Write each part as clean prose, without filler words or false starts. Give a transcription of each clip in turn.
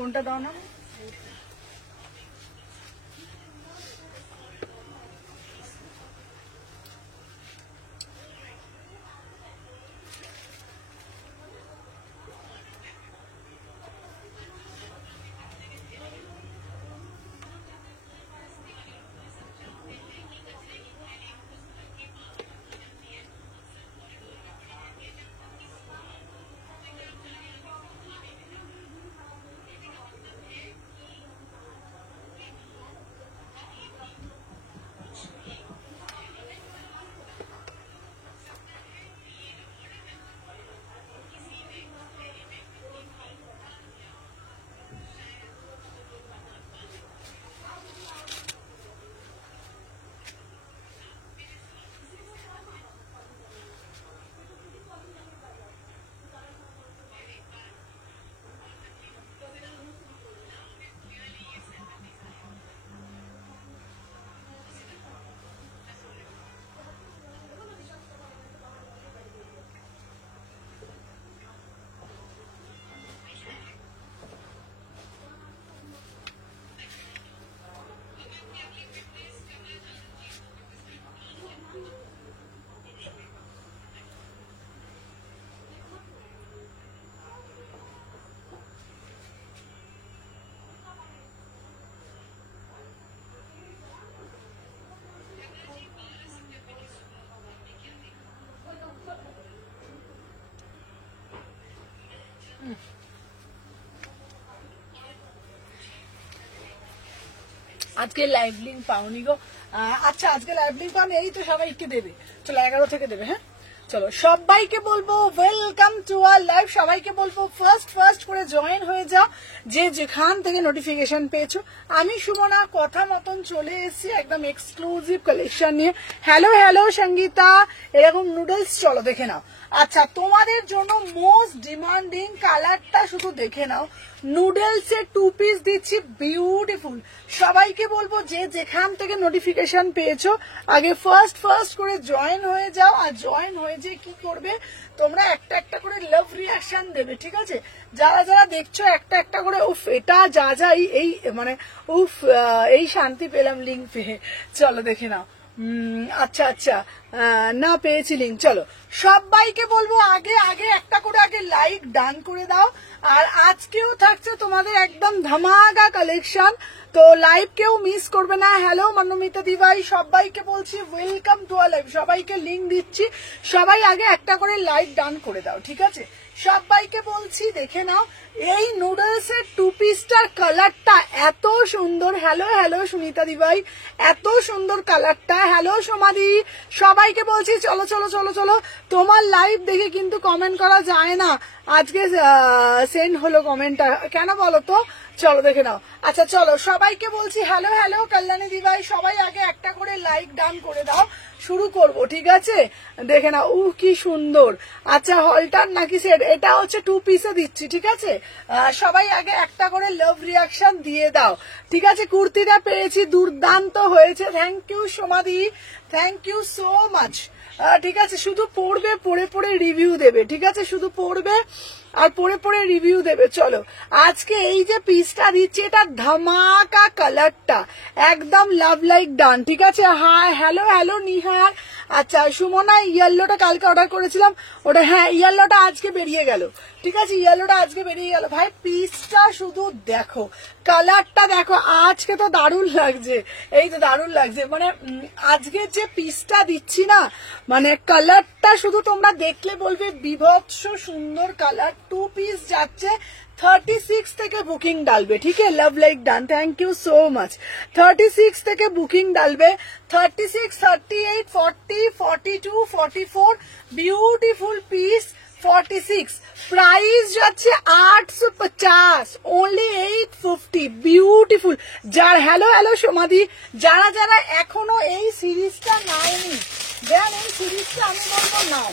কোনটা দাও না? আজকে লাইভ লিঙ্ক পাওনি গো? আচ্ছা আজকে লাইভ লিঙ্ক পাওনি, এই তো সবাইকে দেবে। চলো 11 থেকে দেবে। হ্যাঁ চলো সবাইকে বলবো ওয়েলকাম টু আওয়ার লাইভ। সবাইকে বলবো ফার্স্ট করে জয়েন হয়ে যাও যে যেখান থেকে নোটিফিকেশন পেয়েছো। আমি সুমনা কথা মতন চলে এসেছি একদম এক্সক্লুসিভ কালেকশন নিয়ে। হ্যালো সঙ্গীতা, এরকম নুডলস চলো দেখে নাও। আচ্ছা তোমাদের জন্য মোস্ট ডিমান্ডিং কালারটা শুধু দেখে নাও। নুডলস এর 2 পিস দিচ্ছি, বিউটিফুল। সবাইকে বলবো যে যেখান থেকে নোটিফিকেশন পেয়েছো আগে ফার্স্ট করে জয়েন হয়ে যাও। আর জয়েন হয়ে যে কি করবে তোমরা একটা একটা করে লাভ রিয়াকশন দেবে, ঠিক আছে? যারা যারা দেখছো একটা একটা করে উফ এটা যা এই মানে উফ এই শান্তি পেলাম লিঙ্ক পেয়ে। চলো দেখে নাও। আচ্ছা না পেয়েছি লিঙ্ক। চলো সবাইকে বলবো আগে একটা করে আগে লাইক ডান করে দাও। আর আজকেও থাকছে তোমাদের একদম ধামাকা কালেকশন, তো লাইভ কেউ মিস করবে না। হ্যালো মনোমিতা দিভাই, সবাইকে বলছি ওয়েলকাম টু আওয়ার লাইভ। সবাইকে লিঙ্ক দিচ্ছি, সবাই আগে একটা করে লাইক ডান করে দাও, ঠিক আছে? সবাইকে বলছি দেখে নাও এই নুডলস এর 2 পিসটার কালারটা এত সুন্দর। হ্যালো সুনিতা দিভাই, এত সুন্দর কালারটা। হ্যালো সোমাদি, সবাইকে বলছি চলো তোমার লাইভ দেখে কিন্তু কমেন্ট করা যায় না। আজকে সেন্ড হলো কমেন্টটা, কেন বলো তো? চলো দেখে নাও। আচ্ছা চলো সবাইকে বলছি হ্যালো কল্যাণী দিভাই, সবাই আগে একটা করে লাইক ডান করে দাও। শুরু করব, ঠিক আছে? দেখে নাও কি সুন্দর। আচ্ছা হলটার নাকি সেট? এটা হচ্ছে 2 পিসে দিচ্ছি, ঠিক আছে? সবাই আগে একটা করে লাভ রিয়াকশন দিয়ে দাও, ঠিক আছে? কুর্তিটা পেয়েছি, দুর্দান্ত হয়েছে। থ্যাংক ইউ সোমাদি, থ্যাংক ইউ সো মাচ। ঠিক আছে, শুধু পড়বে, পড়ে রিভিউ দেবে, ঠিক আছে? শুধু পড়বে আর পড়ে রিভিউ দেবে। চলো আজকে এই যে পিসটা দিচ্ছি এটা ধামাকা কালারটা একদম লাভ লাইক ডান, ঠিক আছে? হ্যালো নিহার। আচ্ছা সুমনা, ইয়েলোটা কালকে অর্ডার করেছিলাম ওটা, হ্যাঁ ইয়েলোটা আজকে বেরিয়ে গেল, ঠিক আছে? ইয়েলোটা আজকে বেরিয়ে গেল। ভাই পিসটা শুধু দেখো, কালারটা দেখো, আজকে তো দারুণ লাগছে, এই তো দারুণ লাগছে। মানে আজকে যে পিসটা দিচ্ছি না, মানে কালারটা শুধু তোমরা দেখলে বলবে বিভৎস সুন্দর কালার। 2 পিস যাচ্ছে 36 থেকে বুকিং ডালবে, ঠিক আছে? Love like done, thank you so much. 36 থেকে বুকিং ডালবে, 36, 38, 40, 42, 44, বিউটিফুল পিস। 46 প্রাইস যাচ্ছে 850, অনলি 850, বিউটিফুল। যার হ্যালো সোমাদি, যারা এখনো এই সিরিজটা নাওনি, দেন এই সিরিজটা আমি বলবো নাও,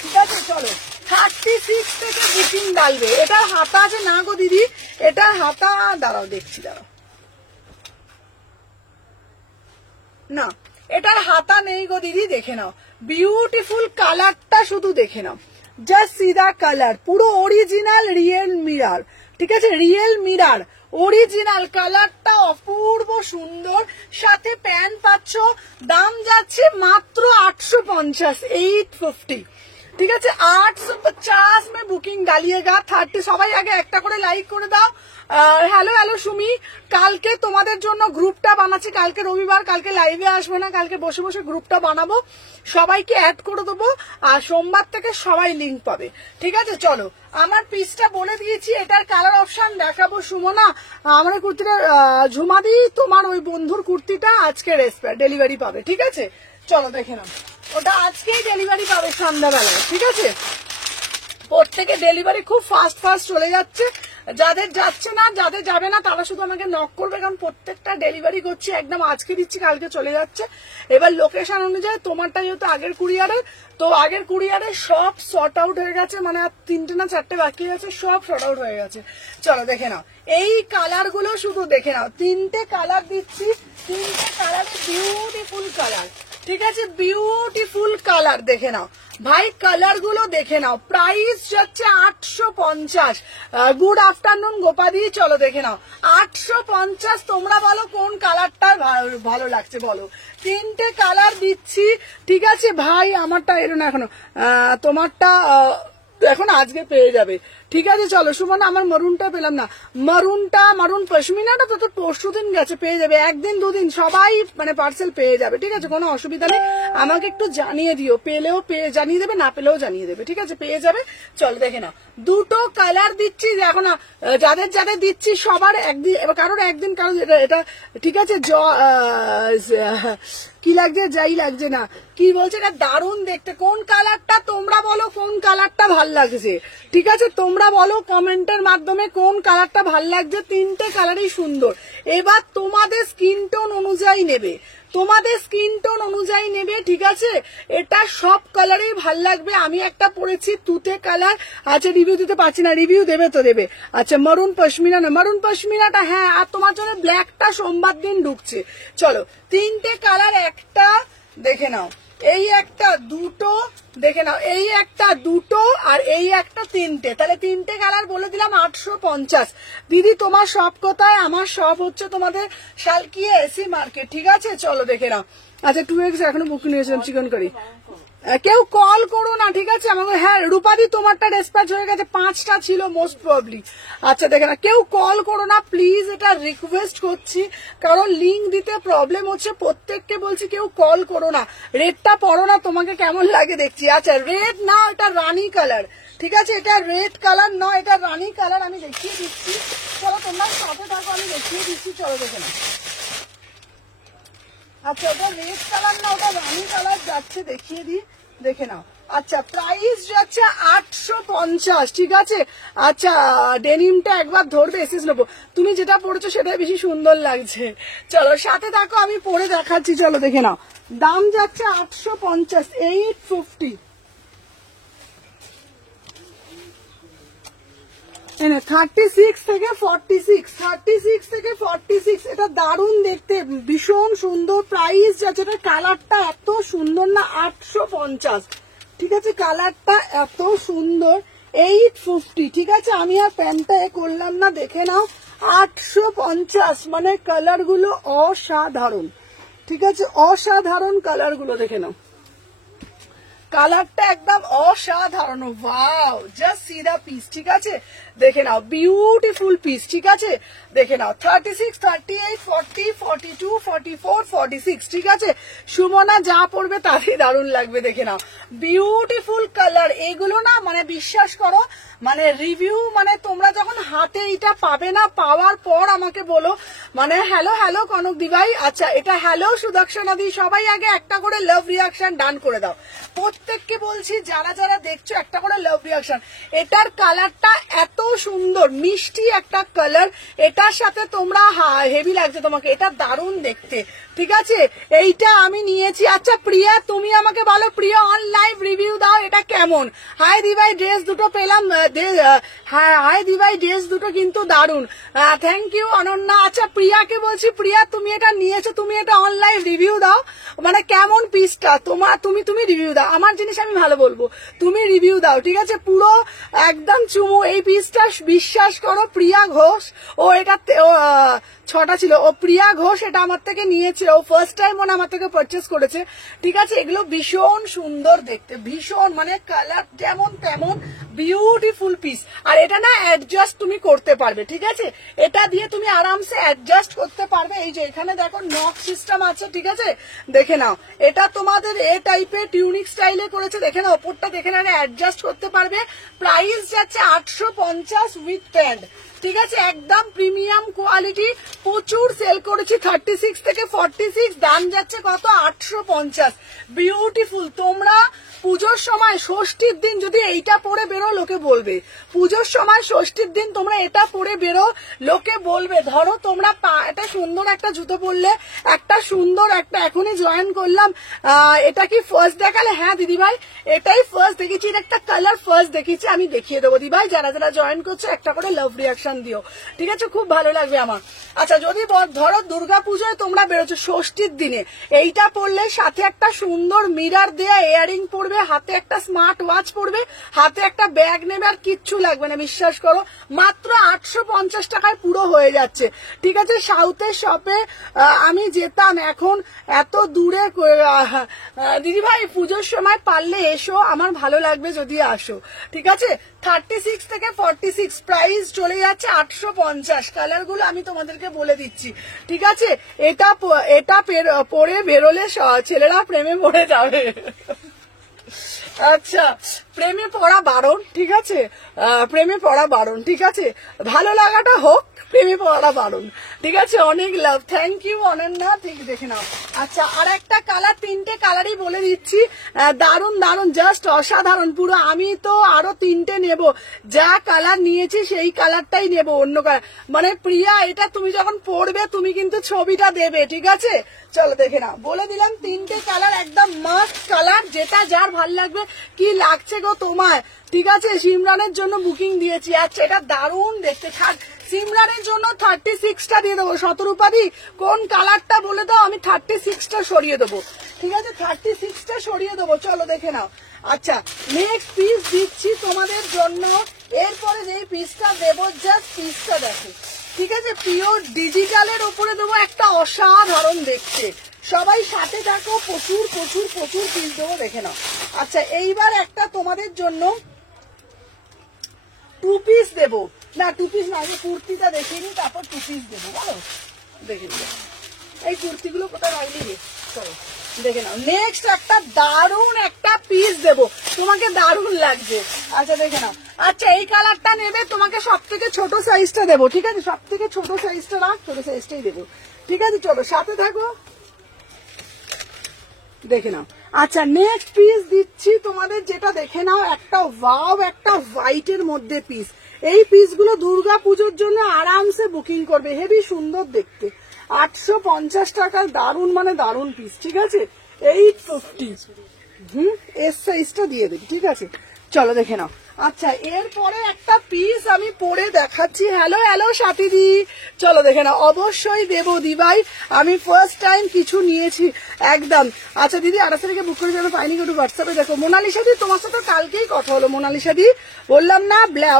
ঠিক আছে? চলো 36 থেকে বুকিং ডালবে। এটার হাতা আছে না গো দিদি? এটার হাতা দাঁড়াও দেখছি, দাঁড়াও, না এটার হাতা নেই গো দিদি, দেখে নাও। বিউটিফুল কালারটা শুধু দেখে নাও, জাস্ট সি দা কালার, পুরো অরিজিনাল রিয়েল মিরর, ঠিক আছে, রিয়েল মিরার অরিজিনাল, কালারটা অপূর্ব সুন্দর, সাথে প্যান্ট পাচ্ছ, দাম যাচ্ছে মাত্র 850, 850। ঠিক আছে, 850 में बुकिंग डालिएगा। 30 সবাই আগে একটা করে লাইক করে দাও। হ্যালো হ্যালো সুমি, কালকে তোমাদের জন্য গ্রুপটা বানাচ্ছি, কালকে রবিবার, কালকে লাইভে আসবো না, কালকে বসে বসে গ্রুপটা বানাবো, সবাইকে অ্যাড করে দেবো, আর সোমবার থেকে সবাই লিঙ্ক পাবে। ঠিক আছে, চলো আমার পিসটা বলে দিয়েছি, এটার কালার অপশন দেখাবো। সুমনা, আমার কুর্তিটা ঝুমাদি, তোমার ওই বন্ধুর কুর্তিটা আজকে ডেলিভারি পাবে। ঠিক আছে, চলো দেখে নাও, ওটা আজকেই ডেলিভারি পাবে সন্ধ্যাবেলায়। ঠিক আছে, প্রত্যেকে ডেলিভারি খুব ফাস্ট ফাস্ট চলে যাচ্ছে, যাদের যাচ্ছে না, যাদের যাবে না তারা শুধু আমাকে নক করবে, কারণ প্রত্যেকটা ডেলিভারি করছি, একদম আজকে দিচ্ছি কালকে চলে যাচ্ছে। এবার লোকেশন অনুযায়ী, তোমারটা যেহেতু আগের কুরিয়ারের, তো আগের কুরিয়ারে সব শর্ট আউট হয়ে গেছে, মানে আর 3টে না 4টে বাকি আছে, সব শর্ট আউট হয়ে গেছে। চলো দেখে নাও, এই কালার গুলো শুধু দেখে নাও, 3টে কালার দিচ্ছি, 3টে কালার বিউটিফুল কালার। ঠিক আছে, বিউটিফুল কালার দেখে নাও ভাই, কালার গুলো দেখে নাও। প্রাইস যাচ্ছে 850। গুড আফটারনুন গোপাদি, চলো দেখে নাও 850। তোমরা বলো কোন কালারটা ভালো লাগছে বলো, 3টে কালার দিচ্ছি। ঠিক আছে ভাই, আমারটা এলো না এখনো, তোমারটা এখন আজকে পেয়ে যাবে। ঠিক আছে, চলো সুমন, আমার মরুনটা পেলাম না, মারুন পশমিনাটা তো পরশু দিন গেছে, পেয়ে যাবে, 1 দিন 2 দিন সবাই মানে পার্সেল পেয়ে যাবে। ঠিক আছে, কোনো অসুবিধা নেই, আমাকে একটু জানিয়ে দিও, পেলেও জানিয়ে দেবে, না পেলেও জানিয়ে দেবে। ঠিক আছে, পেয়ে যাবে। চলো দেখে নাও, 2টো কালার দিচ্ছি, দেখো না যাদের যাদের দিচ্ছি সবার একদিন, এবার কারোর একদিন, কারোর এটা। ঠিক আছে, কি লাগছে, যাই লাগছে না, কি বলছে, এটা দারুণ দেখতে। কোন কালারটা তোমরা বলো, কোন কালারটা ভাল লাগছে? ঠিক আছে, তোমরা বলো কমেন্টের মাধ্যমে কোন কালারটা ভাল লাগছে। 3টে কালারই সুন্দর, এবার তোমাদের স্কিন টোন অনুযায়ী নেবে, তোমাদের স্কিন টোন অনুযায়ী নেবে। ঠিক আছে, এটা সব কালারেই ভাল লাগবে। আমি একটা পরেছি তুতে কালার, আচ্ছা রিভিউ দিতে পারছি না, রিভিউ দেবে তো দেবে। আচ্ছা মারুন পশমিনা, না মারুন পশমিনাটা, হ্যাঁ, আর তোমার জন্য ব্ল্যাকটা সোমবার দিন ঢুকছে। চলো 3টে কালার, একটা দেখে নাও, এই একটা, 2টো দেখে নাও, এই একটা, 2টো, আর এই একটা, 3টে, তাহলে 3টে কালার বলে দিলাম 850। দিদি তোমার সব কোথায়? আমার সব হচ্ছে তোমাদের শালকিয়া এসি মার্কেট। ঠিক আছে, চলো দেখে নাও। আচ্ছা 2x এখনো বুকিং নিয়েছিলাম চিকেন কারি, কেউ কল করো না। ঠিক আছে, আমাকে, হ্যাঁ রূপাদি তোমারটা রেসপেক্ট হয়ে গেছে, 5টা ছিল মোস্ট প্রবলি। আচ্ছা দেখে না, কেউ কল করো না প্লিজ, এটা রিকোয়েস্ট করছি, কারণ লিঙ্ক দিতে প্রবলেম হচ্ছে, প্রত্যেককে বলছি কেউ কল করো না। রেডটা পড়ো না, তোমাকে কেমন লাগে দেখছি। আচ্ছা রেড না, এটা রানী কালার। ঠিক আছে, এটা রেড কালার নয়, এটা রানী কালার, আমি দেখিয়ে দিচ্ছি। চলো তোমরা সাথে থাকো, আমি দেখিয়ে দিচ্ছি, চলো দেখে না। আচ্ছা ওটা রেড কালার না, ওটা রানী কালার যাচ্ছে, দেখিয়ে দিই, দেখে নাও। আচ্ছা প্রাইস যাচ্ছে 850। ঠিক আছে, আচ্ছা ডেনিমটা একবার ধরবে, এসেস নেবো, তুমি যেটা পড়েছো সেটাই বেশি সুন্দর লাগছে। চলো সাথে থাকো, আমি পরে দেখাচ্ছি, চলো দেখে নাও। দাম যাচ্ছে 850, 850। 36 থেকে 46, 36 থেকে 46, এটা দারুণ দেখতে, ভীষণ সুন্দর। প্রাইস যাচ্ছে, এটা কালারটা এত সুন্দর না, 850। ঠিক আছে, কালারটা এত সুন্দর, 850। ঠিক আছে, আমি আর প্যান্টটা করলাম না, দেখে নাও 850, মানে কালার গুলো অসাধারণ। ঠিক আছে, অসাধারণ কালার গুলো দেখে নাও, কালারটা একদম অসাধারণ, wow, just see the piece. ঠিক আছে, দেখে নাও, বিউটিফুল পিস। ঠিক আছে, দেখে নাও 36, 38, 40, 42, 44, 46। ঠিক আছে, সুমনা যা পড়বে তারই দারুণ লাগবে, দেখে নাও, বিউটিফুল কালার। এগুলো না মানে বিশ্বাস করো, মানে রিভিউ, মানে তোমরা যখন হাতে এটা পাবে না, পাওয়ার পর আমাকে বলো, মানে হ্যালো হ্যালো কনক দিভাই, আচ্ছা এটা হ্যালো সুদর্শনা দি, সবাই আগে একটা করে লাভ রিয়াকশন ডান করে দাও। প্রত্যেককে বলছি যারা যারা দেখছো একটা করে লাভ রিয়াকশন। এটার কালারটা এত সুন্দর, মিষ্টি একটা কালার, এটার সাথে তোমরা হেভি লাগছে তোমাকে, এটা দারুণ দেখতে। ঠিক আছে, এইটা আমি নিয়েছি। আচ্ছা প্রিয়া, তুমি আমাকে বলো, প্রিয়া অন লাইভ রিভিউ দাও, এটা কেমন? হাই দিভাই, ড্রেস দুটো পেলাম, হ্যাঁ হাই দিভাই, ড্রেস দুটো কিন্তু দারুন, থ্যাংক ইউ অনন্যা। আচ্ছা প্রিয়াকে বলছি, প্রিয়া তুমি এটা নিয়েছো, তুমি এটা অনলাইন রিভিউ দাও, মানে কেমন পিসটা তোমার, তুমি রিভিউ দাও। আমার জিনিস আমি ভালো বলবো, তুমি রিভিউ দাও, ঠিক আছে? পুরো একদম চুমু এই পিসটা, বিশ্বাস করো। প্রিয়া ঘোষ, ও এটা 6টা ছিল, ও প্রিয়া ঘোষ এটা আমার থেকে নিয়েছে, ও ফার্স্ট টাইম মনে আমার থেকে পারচেস করেছে, ঠিক আছে? এগুলো ভীষণ সুন্দর দেখতে, ভীষণ মানে কালার যেমন তেমন, বিউটিফুল পিস। আর এটা না অ্যাডজাস্ট তুমি করতে পারবে, ঠিক আছে? এটা দিয়ে তুমি আরামসে অ্যাডজাস্ট করতে পারবে। এই যে এখানে দেখো নক সিস্টেম আছে, ঠিক আছে? দেখে নাও, এটা তোমাদের এ টাইপের টিউনিক স্টাইলে করেছে, দেখে নাও ওপরটা, দেখে নাও অ্যাডজাস্ট করতে পারবে। প্রাইস যাচ্ছে 850 উইথ প্যান্ট, ঠিক আছে? একদম প্রিমিয়াম কোয়ালিটি, প্রচুর সেল করেছি 36 থেকে 46, দাম যাচ্ছে কত? 850। বিউটিফুল। তোমরা পুজোর সময় ষষ্ঠীর দিন যদি এইটা পরে বেরো, লোকে বলবে। পুজোর সময় ষষ্ঠীর দিন তোমরা এটা পরে বেরো, লোকে বলবে। ধরো তোমরা এটা সুন্দর একটা জুতো পরলে, একটা সুন্দর একটা, এখনই জয়েন করলাম, এটা কি ফার্স্ট দেখালে? হ্যাঁ দিদি ভাই, এটাই ফার্স্ট দেখেছি, এর একটা কালার ফার্স্ট দেখেছি, আমি দেখিয়ে দেবো দিদি ভাই। যারা যারা জয়েন করছো একটা করে লাভ রিয়াকশন দিও, ঠিক আছে? খুব ভালো লাগবে আমার। আচ্ছা যদি ধরো দুর্গাপুজোয় তোমরা বেরোছো ষষ্ঠীর দিনে, এইটা পরলে সাথে একটা সুন্দর মিরার দেয়া ইয়ারিং পরবে, হাতে একটা স্মার্ট ওয়াচ পরবে, হাতে একটা ব্যাগ নেবে, আর কিচ্ছু লাগবে না, বিশ্বাস করো। মাত্র 850 টাকায় পুরো হয়ে যাচ্ছে, ঠিক আছে? সাউথের শপে আমি যেতাম, এখন এত দূরে। দিদি ভাই পুজোর সময় পারলে এসো, আমার ভালো লাগবে যদি আসো, ঠিক আছে? 36 থেকে 46, প্রাইস চলে যাচ্ছে 850। কালার গুলো আমি তোমাদেরকে বলে দিচ্ছি, ঠিক আছে? এটা পরে বেরোলে ছেলেরা প্রেমে পড়ে যাবে। আচ্ছা প্রেমে পড়া বারণ, ঠিক আছে? প্রেমে পড়া বারণ, ঠিক আছে? ভালো লাগাটা হোক, প্রেমে পড়া বারণ, ঠিক আছে? অনেক লাভ, থ্যাংক ইউ অনন্যা। ঠিক দেখে নাও। আচ্ছা আর একটা কালার, 3টে কালারই বলে দিচ্ছি, দারুন দারুন, জাস্ট অসাধারণ পুরো। আমি তো আরো 3টে নেব, যা কালার নিয়েছি সেই কালারটাই নেব, অন্য কালার মানে। প্রিয়া এটা তুমি যখন পড়বে তুমি কিন্তু ছবিটা দেবে, ঠিক আছে? চলো দেখে নাও, বলে দিলাম 3টে কালার, একদম মাস্ট কালার, যেটা যার ভাল লাগবে। কি লাগছে গো তোমার, ঠিক আছে? সিমরানের জন্য বুকিং দিয়েছি। আচ্ছা এটা দারুণ দেখতে, সিমরানের জন্য 36টা দিয়ে দেবো। শতরূপাদি কোন কালারটা বলে দাও, আমি 36টা সরিয়ে দেবো, ঠিক আছে? 36টা সরিয়ে দেবো, চলো দেখে নাও। আচ্ছা নেক্সট পিস দিচ্ছি তোমাদের জন্য, এরপরে যেই পিসটা দেবো, জাস্ট পিসটা দেখো, ঠিক আছে? পিওর ডিজিটালের উপরে দেবো, একটা অসাধারণ দেখতে। সবাই সাথে থাকো, প্রচুর প্রচুর প্রচুর পিস দেবো, দেখে নাও। আচ্ছা এইবার একটা তোমাদের জন্য 2 পিস দেবো, না 2 পিস না, আগে কুর্তিটা দেখিয়ে নিই, তারপর 2 পিস দেবো, বলো? দেখে নিও এই কুর্তিগুলো কোথায় রাখলি রে, চলো দেখে নাও। নেক্সট একটা দারুণ একটা পিস দেবো, তোমাকে দারুণ লাগবে। আচ্ছা দেখে নাও। আচ্ছা এই কালারটা নেবে, তোমাকে সব থেকে ছোট সাইজটা দেবো, ঠিক আছে? সব থেকে ছোট সাইজটা রাখ, ছোট সাইজটাই দেবো, ঠিক আছে? চলো সাথে থাকো, দেখে নাও। আচ্ছা নেক্সট পিস দিচ্ছি তোমাদের, যেটা দেখে নাও, একটা ওয়াও, একটা হোয়াইটের মধ্যে পিস। এই পিসগুলো দুর্গা পুজোর জন্য আরামসে বুকিং করবে, হেভি সুন্দর দেখতে। 850 টাকার দারুণ মানে দারুণ পিস, ঠিক আছে? 850, এস সাইজটা দিয়ে দেবে, ঠিক আছে? চলো দেখে নাও। আচ্ছা এরপরে একটা পিস আমি পরে দেখাচ্ছি। হ্যালো হ্যালো সাথীদি, চলো দেখে নাও। অবশ্যই দেবো দিভাই, আমি ফার্স্ট টাইম কিছু নিয়েছি একদম। আচ্ছা দিদি 28 তারিখে বুক করে যাবে, পাইনি, একটু হোয়াটসঅ্যাপে দেখো। মোনালিসা দি তোমার সাথে কালকেই কথা হলো, মোনালিসা দি বললাম না,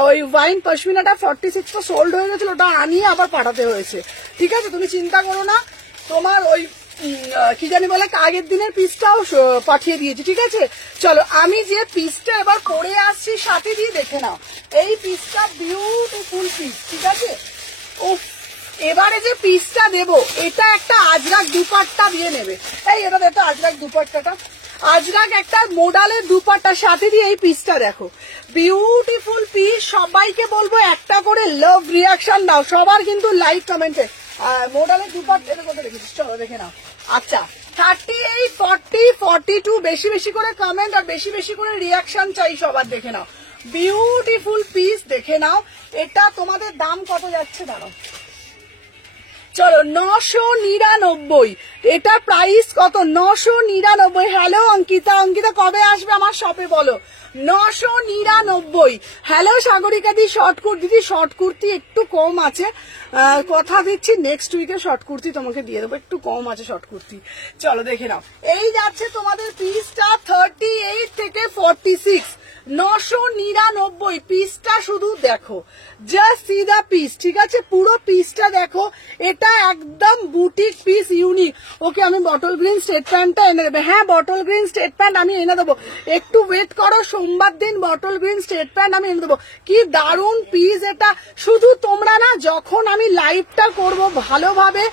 ওই ওয়াইন পশমিনাটা 46টা সোল্ড হয়ে গেছিল, ওটা আনিয়ে আবার পাঠাতে হয়েছে, ঠিক আছে? তুমি চিন্তা করো না, তোমার ওই কি জানি বলে আগের দিনের পিসটাও পাঠিয়ে দিয়েছি, ঠিক আছে? চলো আমি যে পিসটা এবার পরে আসছি সাথে দিয়ে দেখে নাও। এই পিসটা বিউটিফুল পিস, ঠিক আছে? ও এবারে যে পিসটা দেবো, এটা একটা আজরাক দুপাট্টা দিয়ে নেবে। এই এটা দেখো আজরাক দুপাট্টাটা, আজরাক একটা মোডালের দুপাট্টার সাথে দিয়ে এই পিসটা দেখো, বিউটিফুল পিস। সবাইকে বলবো একটা করে লাভ রিয়াকশন দাও, সবার কিন্তু লাইক কমেন্টে। মোডালের দুপাট্টা এটা কোথায় রেখেছিস, চলো দেখে নাও। আচ্ছা 38, 40, 42 বেশি বেশি করে কমেন্ট আর বেশি বেশি করে রিয়াকশন চাই সবার, দেখে নাও। বিউটিফুল পিস, দেখে নাও। এটা তোমাদের দাম কত যাচ্ছে দাঁড়াও, চলো 999, এটা প্রাইস কত? 999। হ্যালো অঙ্কিতা, অঙ্কিতা কবে আসবে আমার শপে বলো? 999। হ্যালো সাগরিকা দি, শর্ট কুর্তি দিদি, শর্ট কুর্তি একটু কম আছে, কথা দিচ্ছি নেক্সট উইকে শর্ট কুর্তি তোমাকে দিয়ে দেবো, একটু কম আছে শর্ট কুর্তি। চলো দেখে নাও, এই যাচ্ছে তোমাদের পিসটা 38 থেকে 46, 999 পিসটা শুধু দেখো, জাস্ট সি দা পিস, ঠিক আছে? পুরো পিসটা দেখো, এটা একদম বুটিক পিস, ইউনিক। ওকে, আমি বটল গ্রিন স্টেট প্যান্টটা এনে দেবে। হ্যাঁ, বটল গ্রিন স্টেট প্যান্ট আমি এনে দেবো, একটু ওয়েট করো, সোমবার দিন বটল গ্রিন স্টেট প্যান্ট আমি এনে দেবো। কি দারুণ পিস এটা, শুধু তোমরা না যখন আমি লাইভটা করব ভালোভাবে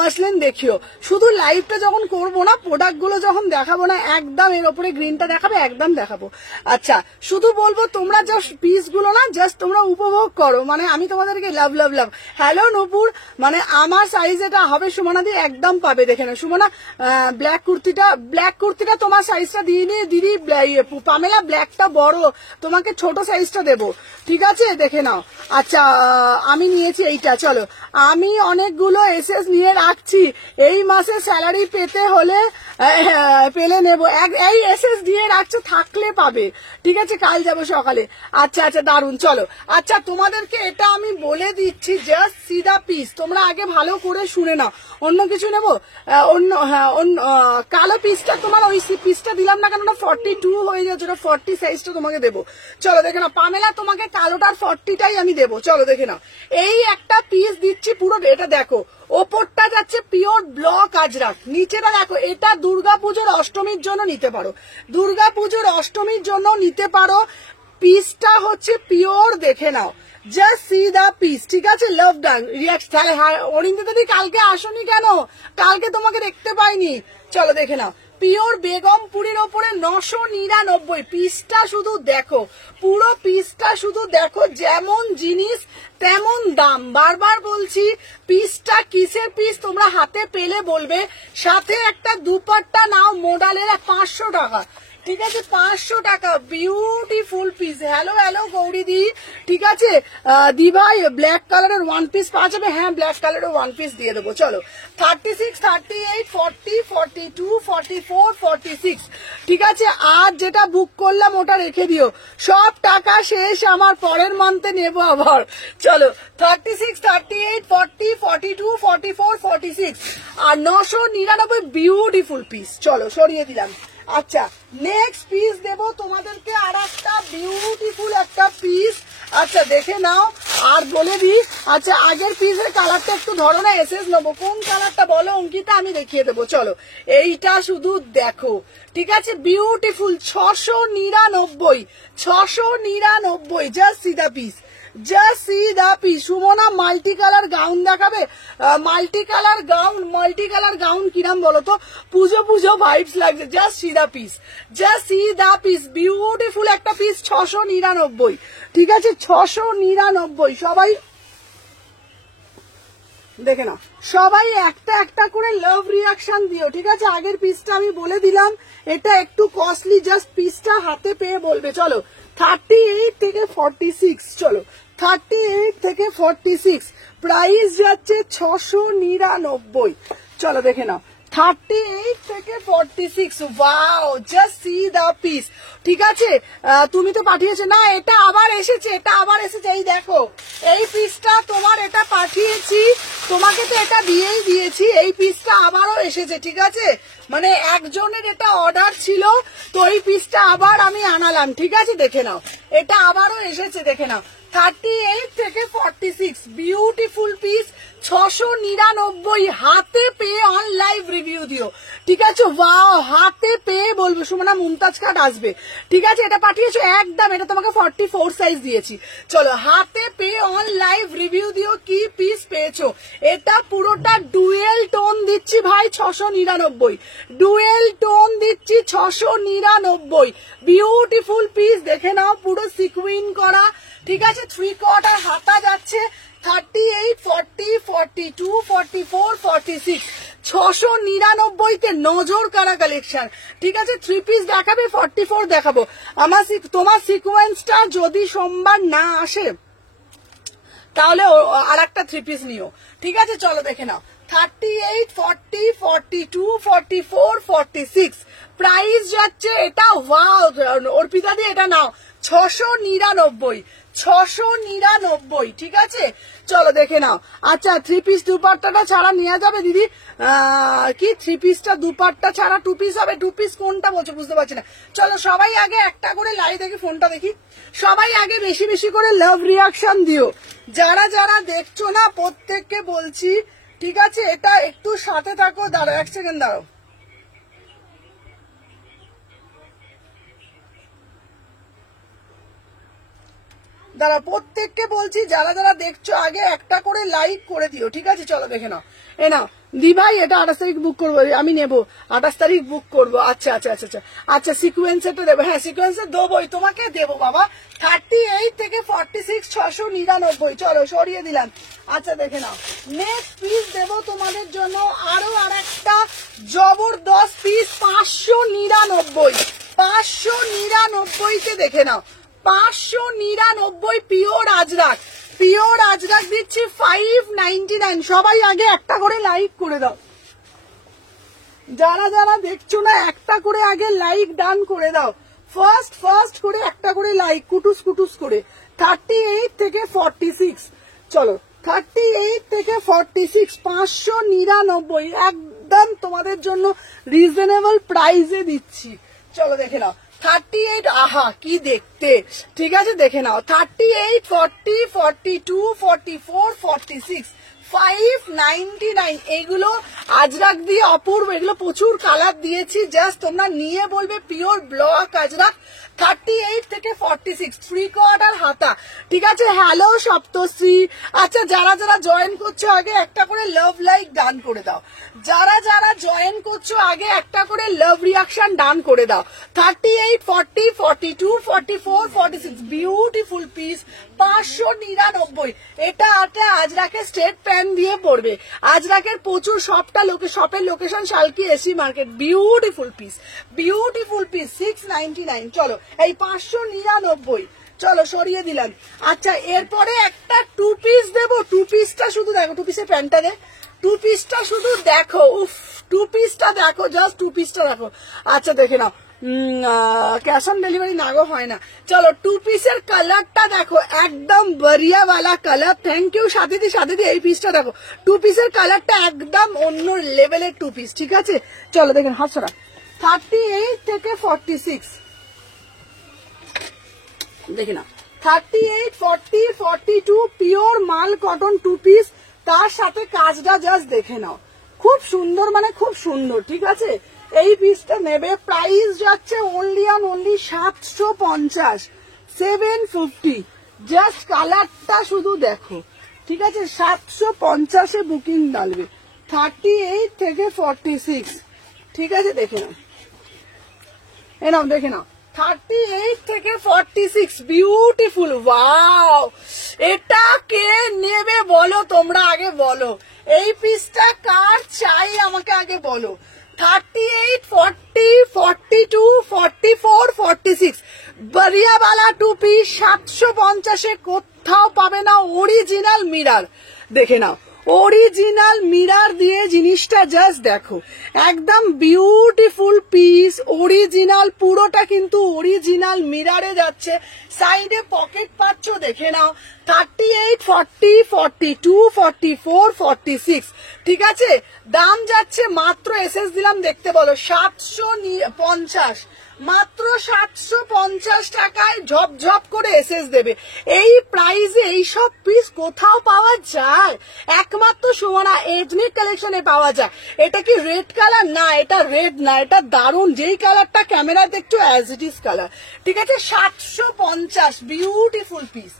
মাসলিন দেখিও, শুধু লাইভটা যখন করবো না, প্রোডাক্ট গুলো যখন দেখাবো না, একদম এর ওপরে গ্রিনটা দেখাবে, একদম দেখাবো। আচ্ছা, শুধু বলবো তোমরা জাস্ট পিস গুলো না জাস্ট তোমরা উপভোগ করো, মানে আমি তোমাদেরকে লাভ লাভ লাভ। হ্যালো নূপুর, মানে আমার সাইজ এটা হবে সুমনা দি, একদম পাবে, দেখে না সুমনা। ব্ল্যাক কুর্তিটা তোমার সাইজটা দিয়ে নিয়ে দিদি, পামেলা ব্ল্যাকটা বড়, তোমাকে ছোট সাইজটা দেবো, ঠিক আছে? দেখে নাও। আচ্ছা, আমি নিয়েছি এইটা। চলো, আমি অনেকগুলো এসএস নিয়ে রাখছি, এই মাসে স্যালারি পেতে হলে পেলে নেব। এই এসএস দিয়ে রাখছো, থাকলে পাবে, ঠিক আছে? কাল যাবো সকালে। আচ্ছা আচ্ছা, দারুন। চলো, আচ্ছা তোমাদেরকে এটা আমি বলে দিচ্ছি, জাস্ট সিধা পিস, তোমরা আগে ভালো করে শুনে নাও। অন্য কিছু নেবো, অন্য, হ্যাঁ, কালো পিসটা তোমার, ওই পিসটা দিলাম না, কেননা 42 হয়ে যাচ্ছে, ওটা 40 সাইজটা তোমাকে দেবো। চলো দেখে নাও, পামেলা তোমাকে কালোটার 40টাই আমি দেবো। চলো দেখে নাও, এই একটা পিস দিচ্ছি পুরো, এটা দেখো, ওপরটা যাচ্ছে পিওর ব্লক আজরাক, নিচেটা দেখো, এটা দুর্গাপুজোর অষ্টমীর জন্য নিতে পারো, দুর্গাপুজোর অষ্টমীর জন্য নিতে পারো। পিসটা হচ্ছে পিওর, দেখে নাও, জাস্ট সি দা পিস, ঠিক আছে? লাভ ডান রিয়াক্ট। তাহলে অরিন্দিতা দি কালকে আসনি কেন? কালকে তোমাকে দেখতে পাইনি। চলো দেখে নাও, পিওর বেগমপুরীর ওপরে 999, পিসটা শুধু দেখো, পুরো পিসটা শুধু দেখো, যেমন জিনিস তেমন দাম। বারবার বলছি, পিসটা কিসের পিস তোমরা হাতে পেলে বলবে। সাথে একটা দুপাট্টা নাও, মোডালের 500 টাকা, ঠিক আছে? 500 টাকা, beautiful piece. Hello hello Gauri দি, ঠিক আছে? দি ভাই, ব্ল্যাক কালারের ওয়ান পিস পাওয়া যাবে? হ্যাঁ, ব্ল্যাক কালারের ওয়ান পিস দিয়ে দেবো। চলো, 36, 38, 40, 42, 44, 46, ঠিক আছে? আর যেটা বুক করলাম ওটা রেখে দিও, সব টাকা শেষ আমার, পরের মান্থে নেবো আবার। চলো, 36, 38, 40, 42, 44, 46 আর 999, বিউটিফুল পিস। চলো, সরিয়ে দিলাম। আচ্ছা, নেক্সট পিস দেব তোমাদেরকে, আর একটা বিউটিফুল একটা পিস। আচ্ছা দেখে নাও, আর বলে দিই, আচ্ছা আগের পিসের কালারটা একটু ধরো না, এসএস নেবো, কোন কালারটা বলো অঙ্কিতা, আমি দেখিয়ে দেবো। চলো, এইটা শুধু দেখো, ঠিক আছে? Beautiful, 699, 699, just see the piece, just see the piece. Sumana multi colour gown দেখাবে, মাল্টি কালার গাউন কিরাম বলো তো, পুজো পুজো ভাইবস লাগছে। Just see the piece, just see the piece, beautiful একটা পিস, 699, ঠিক আছে? 699, সবাই দেখে নাও, সবাই একটা একটা করে লাভ রিয়াকশন দিও, ঠিক আছে? আগের পিসটা আমি বলে দিলাম, এটা একটু কস্টলি, জাস্ট পিসটা হাতে পেয়ে বলবে। চলো, 38 থেকে 46, চলো 38 থেকে 46, প্রাইস যাচ্ছে 699। চলো দেখে নাও, 38 থেকে 46, wow, just see the piece, ঠিক আছে? তুমি তো পাঠিয়েছো না, এটা আবার এসেছে, এটা আবার এসেছে, এই দেখো, এই পিসটা তোমার, এটা পাঠিয়েছি তোমাকে, তো এটা দিয়েই দিয়েছি, এই পিসটা আবারও এসেছে, ঠিক আছে? মানে একজনের এটা অর্ডার ছিল, তো এই পিসটা আবার আমি আনালাম, ঠিক আছে? দেখে নাও, এটা আবারও এসেছে, দেখে নাও, 38 থেকে 46, বিউটিফুল পিস, 699, হাতে পেয়ে অন লাইভ রিভিউ দিও, ঠিক আছে? ওয়াও, হাতে পেয়ে বলবো সুমনা মুমতাজ কাট আসবে, ঠিক আছে? এটা পাঠিয়েছো একদম, এটা তোমাকে 44 সাইজ দিয়েছি। চলো, হাতে পেয়ে অন লাইভ রিভিউ দিও, কি পিস পেয়েছো। এটা পুরোটা ডুয়েল টোন দিচ্ছি ভাই, 699, ডুয়েল টোন দিচ্ছি 699, বিউটিফুল পিস, দেখে নাও, পুরো সিকুইন করা, ঠিক আছে? 3/4 হাতা যাচ্ছে, 38, 40, 42, 44, 46, 699-তে নজর কারা কালেকশন, ঠিক আছে? 3 পিস দেখাবে, 44 দেখাবো। তোমার সিকোয়েন্সটা যদি সোমবার না আসে তাহলে আর একটা 3 পিস নিও, ঠিক আছে? চলো দেখে নাও 38, 40, 42, 44, 46 প্রাইস যাচ্ছে এটা। ওয়াও অর্পিতা দি এটা নাও 699, 699, ঠিক আছে? চলো দেখে নাও। আচ্ছা 3 পিস দুপাট্টাটা ছাড়া নেওয়া যাবে দিদি? কি 3 পিসটা দুপাট্টা ছাড়া 2 পিস হবে? 2 পিস কোনটা বলছো বুঝতে পারছি না। চলো সবাই আগে একটা করে লাইভ দেখি, ফোনটা দেখি। সবাই আগে বেশি বেশি করে লাভ রিয়াকশন দিও, যারা যারা দেখছো না প্রত্যেককে বলছি, ঠিক আছে? এটা একটু সাথে থাকো। দাঁড়াও 1 সেকেন্ড দাঁড়াও। দাঁড়া প্রত্যেককে বলছি, যারা যারা দেখছো আগে একটা করে লাইক করে দিও, ঠিক আছে? চলো দেখে নাও। এ নাও দি ভাই, এটা 28 তারিখ বুক করবো, আমি নেবো 28 তারিখ বুক করবো। আচ্ছা আচ্ছা আচ্ছা আচ্ছা আচ্ছা সিকুয়েন্সেরটা দেবো। হ্যাঁ সিকুয়েন্সের দেবোই, তোমাকে দেবো বাবা। 38 থেকে 46 699। চলো সরিয়ে দিলাম। আচ্ছা দেখে নাও নেক্সট পিস দেবো তোমাদের জন্য আরো আর একটা জবরদস্ত পিস 599, 599 তে দেখে নাও 599 পিওর আজরাক, পিওর আজরাক দিচ্ছি 599। সবাই আগে একটা করে লাইক করে দাও, যারা যারা দেখছো না একটা করে আগে লাইক ডান করে দাও। ফার্স্ট করে একটা করে লাইক কুটুস কুটুস করে। 38 থেকে 46, চলো 38 থেকে 46 599 একদম তোমাদের জন্য রিজনেবল প্রাইসে দিচ্ছি। চলো দেখে নাও 38, আহা কি দেখতে, ঠিক আছে? দেখে নাও 38, 40, 42, 44, 46 599। এইগুলো আজরাক দিয়ে অপূর্ব, এগুলো প্রচুর কালার দিয়েছি, জাস্ট তোমরা নিয়ে বলবে পিওর ব্লক আজরাক। 38 থেকে 46 ফ্রি কোয়ার্টার হাতা, ঠিক আছে? হ্যালো সপ্তশ্রী। আচ্ছা যারা যারা জয়েন করছো আগে একটা করে লাভ লাইক ডান করে দাও, যারা যারা জয়েন করছো আগে একটা করে লাভ রিয়াকশন ডান করে দাও। 38, 40, 42, 44, 46 বিউটিফুল পিস 599। এটা আজরাকের স্ট্রেট প্যান্ট দিয়ে পড়বে। আজরাকের প্রচুর শপের location Salkia AC market. Beautiful piece, beautiful piece 699। চলো এই 599, চলো সরিয়ে দিলাম। আচ্ছা এরপরে একটা 2 পিস দেবো। 2 পিসটা শুধু দেখো, 2 পিসের প্যান্টটা দে, 2 পিসটা শুধু দেখো। উফ 2 পিসটা দেখো, জাস্ট 2 পিসটা দেখো। আচ্ছা দেখে নাও ক্যাশ অন ডেলিভারি নাগো হয় না। চলো 2 পিসের কালারটা দেখো, একদম বরিয়াওয়ালা কালার। থ্যাংক ইউ সাথীদি, সাথীদি এই পিসটা দেখো। 2 পিসের কালারটা একদম অন্য লেভেলের 2 পিস, ঠিক আছে? চলো দেখেন হাতছড়া 38 থেকে 46 দেখে না 38, 40, 42 পিওর মাল কটন 2 পিস, তার সাথে কাজটা জাস্ট দেখে নাও, খুব সুন্দর, মানে খুব সুন্দর, ঠিক আছে? এই পিসটা নেবে, প্রাইস যাচ্ছে অনলি অন অনলি 750, 750। জাস্ট কালারটা শুধু দেখো, ঠিক আছে? 750-এ বুকিং ডালবে। 38 থেকে 46, ঠিক আছে? দেখে নাও, এ নাও দেখে নাও 38 থেকে 46 বিউটিফুল। ওয়াও এটা কে নেবে বলো তোমরা, আগে বলো এই পিসটা কার চাই আমাকে আগে বলো। 38, 40, 42, 44, 46 বরিয়াওয়ালা 2 পিস 750-এ কোথাও পাবে না। অরিজিনাল মিরার দেখে নাও, অরিজিনাল মিরার দিয়ে জিনিসটা জাস্ট দেখো, একদম বিউটিফুল পিস অরিজিনাল, পুরোটা কিন্তু অরিজিনাল মিরারে যাচ্ছে। সাইডে পকেট পাচ্ছ দেখে নাও। 38, 40, 42, 44, 46, ঠিক আছে? দাম যাচ্ছে মাত্র, এসএস দিলাম দেখতে বলো, 750, মাত্র 750 টাকায় ঝপঝপ করে এসএস দেবে। এই প্রাইসে এইসব পিস কোথাও পাওয়া যায়? একমাত্র সুমনা এথনিক কালেকশনে পাওয়া যায়। এটা কি রেড কালার? না এটা রেড না, এটা দারুণ, যেই কালারটা ক্যামেরা দেখছো অ্যাজ ইট ইজ কালার, ঠিক আছে? 750 বিউটিফুল পিস,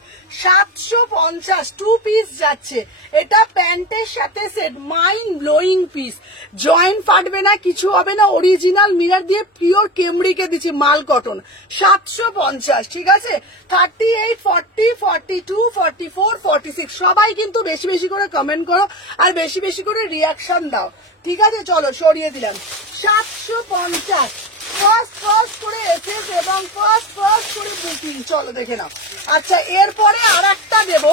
750 2 পিস যাচ্ছে। এটা প্যান্টের সাথে set, mind blowing piece, joint ফাটবে না, কিছু হবে না, অরিজিনাল মিরার দিয়ে পিওর কেমব্রিকে দিচ্ছি মাল কটন। 750, ঠিক আছে? 38, 40, 42, 44, 46 সবাই কিন্তু বেশি বেশি করে কমেন্ট করো আর বেশি বেশি করে রিয়াকশন দাও, ঠিক আছে? চলো সরিয়ে দিলাম। 750 ফার্স্ট করে এসেস এবং ফার্স্ট করে বুকিং। চলো দেখে নাও। আচ্ছা এরপরে আর একটা দেবো,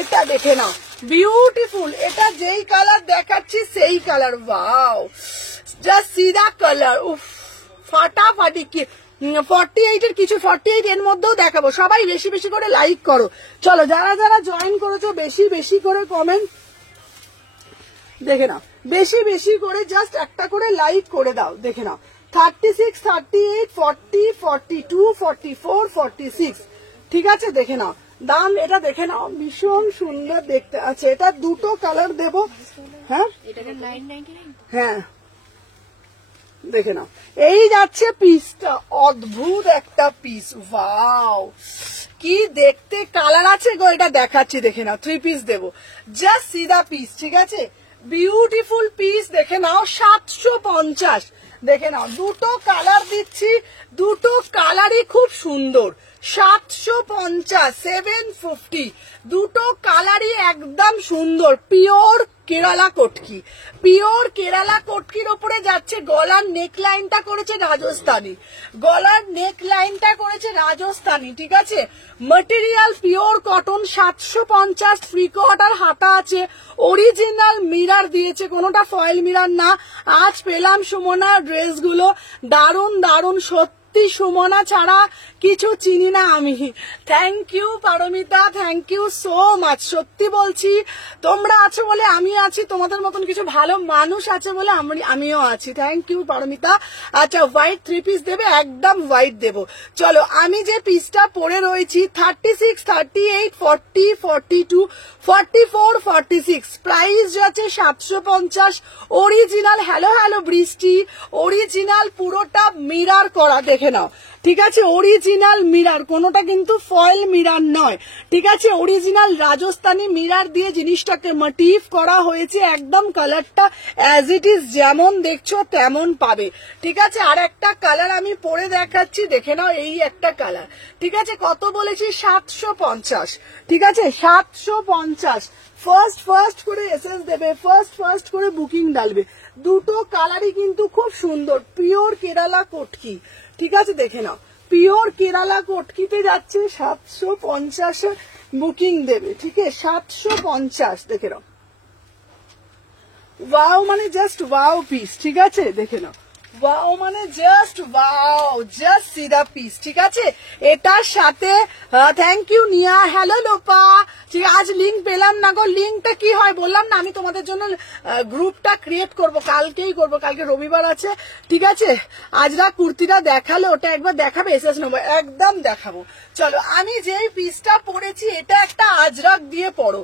এটা দেখে নাও, বিউটিফুল। এটা যেই কালার দেখাচ্ছি সেই colour. Wow, just see the colour. উফ, ফাটাফাটি। কি 48 এর কিছু 48 এর মধ্যেও দেখাবো। সবাই বেশি বেশি করে লাইক করো। চলো যারা যারা জয়েন করেছো বেশি বেশি করে কমেন্ট দেখে নাও, বেশি বেশি করে জাস্ট একটা করে লাইক করে দাও। দেখে নাও 36, 38, 40, 42, 44, 46। ঠিক আছে, দেখে নাও দাম। এটা দেখে নাও, ভীষণ সুন্দর দেখতে আছে। এটা দুটো কালার দেবো। হ্যাঁ হ্যাঁ, দেখে নাও। এই যাচ্ছে পিসটা, অদ্ভুত একটা পিস। ওয়াও, কি দেখতে কালার আছে গো। এটা দেখাচ্ছি, দেখে নাও। 3 পিস দেবো, জাস্ট সিধা পিস। ঠিক আছে, বিউটিফুল পিস। দেখে নাও 750। দেখে নাও, দুটো কালার দিচ্ছি, দুটো কালারই খুব সুন্দর। 750, 750, দুটো কালারই একদম সুন্দর। পিওর কেরালা কটকি, পিওর কেরালা কটকির ওপরে যাচ্ছে। গলার নেক লাইনটা করেছে রাজস্থানী, গলার নেক লাইনটা করেছে রাজস্থানী। ঠিক আছে, মেটেরিয়াল পিওর কটন। 750, ফ্রি কটার হাতা আছে। অরিজিনাল মিরার দিয়েছে, কোনোটা ফয়েল মিরার না। আজ পেলাম সুমনার ড্রেসগুলো, দারুণ দারুণ। সত্যি সুমনা ছাড়া কিছু চিনি না আমি। Thank you Paromita, thank you so much. সত্যি বলছি, তোমরা আছো বলে আমি আছি, তোমাদের মতন কিছু ভালো মানুষ আছে বলে আমিও আছি। Thank you Paromita. আচ্ছা, হোয়াইট 3 পিস দেবে, একদম হোয়াইট দেবো। চলো, আমি যে পিসটা পরে রয়েছি 36, 38, 40, 42, 44, 46, প্রাইস যাচ্ছে 750। অরিজিনাল, হ্যালো হ্যালো বৃষ্টি, অরিজিনাল পুরোটা মিরার করা। দেখে নাও, ঠিক আছে, অরিজিনাল মিরার, কোনোটা কিন্তু ফয়েল মিরার নয়। ঠিক আছে, অরিজিনাল রাজস্থানী মিরার দিয়ে জিনিসটাকে মোটিভ করা হয়েছে। একদম কালারটা অ্যাজ ইট ইজ যেমন দেখছো তেমন পাবে। ঠিক আছে, আর একটা কালার আমি পরে দেখাচ্ছি, দেখে নাও। এই একটা কালার, ঠিক আছে, কত বলেছি? 750। ঠিক আছে, 750। ফার্স্ট করে এসএস দেবে, ফার্স্ট করে বুকিং ডালবে। দুটো কালারই কিন্তু খুব সুন্দর, পিওর কেরালা কটকি। ঠিক আছে, দেখে নাও, পিওর কেরালা কটকিতে যাচ্ছে 750 বুকিং দেবে। ঠিক আছে, 750। দেখে নাও, ওয়াও মানে জাস্ট ওয়াও পিস। ঠিক আছে, দেখে নাও, ওয়াও মানে just wow, just see the piece. ঠিক আছে, এটার সাথে থ্যাংক ইউ নিয়া, হ্যালো লোপা। ঠিক, আজ লিঙ্ক পেলাম না গো। লিঙ্কটা কি হয় বললাম না, আমি তোমাদের জন্য গ্রুপটা ক্রিয়েট করব, কালকেই করব, কালকে রবিবার আছে। ঠিক আছে, আজরা কুর্তিটা দেখালে ওটা একবার দেখাবে, এসএস নেবো, একদম দেখাবো। চলো, আমি যেই পিসটা পরেছি এটা একটা আজরাক দিয়ে পরো,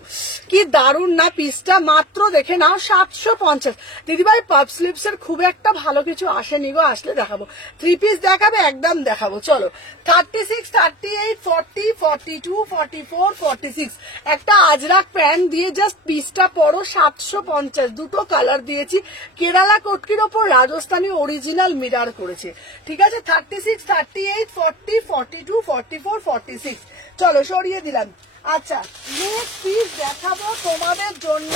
কি দারুণ না পিসটা। মাত্র দেখে নাও 750। দিদিভাই পাপ স্লিপস এর খুব একটা ভালো কিছু আসেনি গো, আসলে দেখাবো। 3 পিস দেখাবে, একদম দেখাবো। চলো, 36, 38, 40, 42, 44, 46, একটা আজরাক প্যান্ট দিয়ে জাস্ট পিসটা পরো। 750, দুটো কালার দিয়েছি। কেরালা কটকির ওপর রাজস্থানী অরিজিনাল মিরার করেছে। ঠিক আছে, 36, 38, 40, 42, 44, 46। চলো, সরিয়ে দিলাম। আচ্ছা, নেক্সট পিস দেখাবো তোমাদের জন্য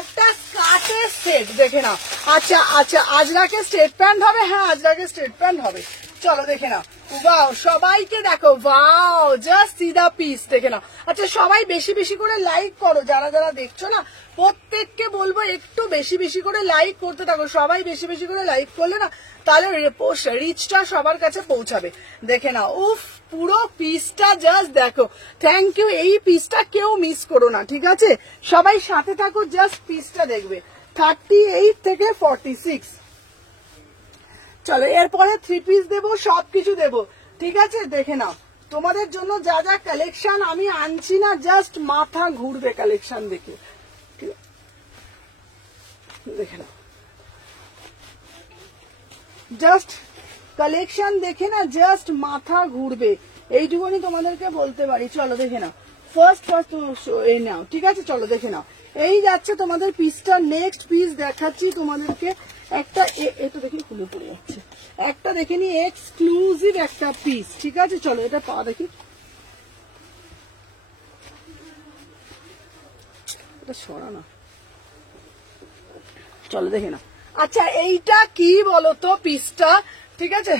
একটা স্কার্টের সেট। দেখে নাও। আচ্ছা, আজরাকে স্ট্রেট প্যান্ট হবে। হ্যাঁ, আজরাকে স্ট্রেট প্যান্ট হবে। চলো, দেখে নাও। ওয়াও, সবাইকে দেখো, wow, just see the piece. দেখে নাও। আচ্ছা, সবাই বেশি বেশি করে লাইক করো, যারা যারা দেখছো না, প্রত্যেককে বলবো একটু বেশি বেশি করে লাইক করতে থাকো। সবাই বেশি বেশি করে লাইক করলে না, তাহলে রিচটা সবার কাছে পৌঁছাবে। দেখে নাও, উফ, পুরো পিসটা জাস্ট দেখো। থ্যাংক ইউ, এই পিসটা কেউ মিস করো না। ঠিক আছে, সবাই সাথে থাকো, জাস্ট পিসটা দেখবে। 38 থেকে 46। চলো, এরপরে 3 পিস দেবো, সবকিছু দেবো। ঠিক আছে, দেখে নাও, তোমাদের জন্য যা যা কালেকশন আমি আনছি না, জাস্ট মাথা ঘুরবে কালেকশন দেখে। দেখে নাও, জাস্ট কালেকশন দেখে না, জাস্ট মাথা ঘুরবে, এইটুকুনি তোমাদেরকে বলতে পারি। চলো, দেখে নাও, ফার্স্ট এই নাও। ঠিক আছে, চলো, দেখে নাও। এই যাচ্ছে তোমাদের পিসটা। নেক্সট পিস দেখাচ্ছি তোমাদেরকে একটা, এটা দেখি খুলে পড়ে যাচ্ছে, একটা দেখে নি, এক্সক্লুসিভ একটা পিস। ঠিক আছে, চলো, এটা পা দেখি, এটা সরা না। চলো, দেখে নাও। আচ্ছা, এইটা কি বলতো পিসটা? ঠিক আছে,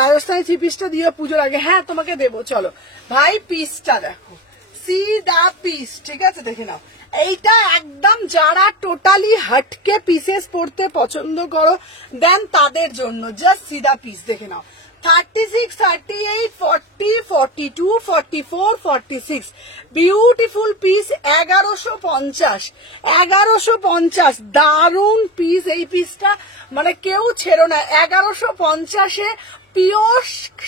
রাজস্থানি 3 পিসটা দিও পুজোর আগে। হ্যাঁ তোমাকে দেবো। চলো ভাই পিসটা দেখো, সি দা পিস, ঠিক আছে দেখে নাও। এইটা একদম যারা টোটালি হটকে পিসেস পড়তে পছন্দ করো দেন তাদের জন্য, জাস্ট সি দা পিস দেখে নাও। 36, 38, 40, 42, 44, 46 বিউটিফুল পিস। 1150, 1150 দারুন পিস। এই পিসটা মানে কেউ ছেড়ো না। 1150-এ পিওর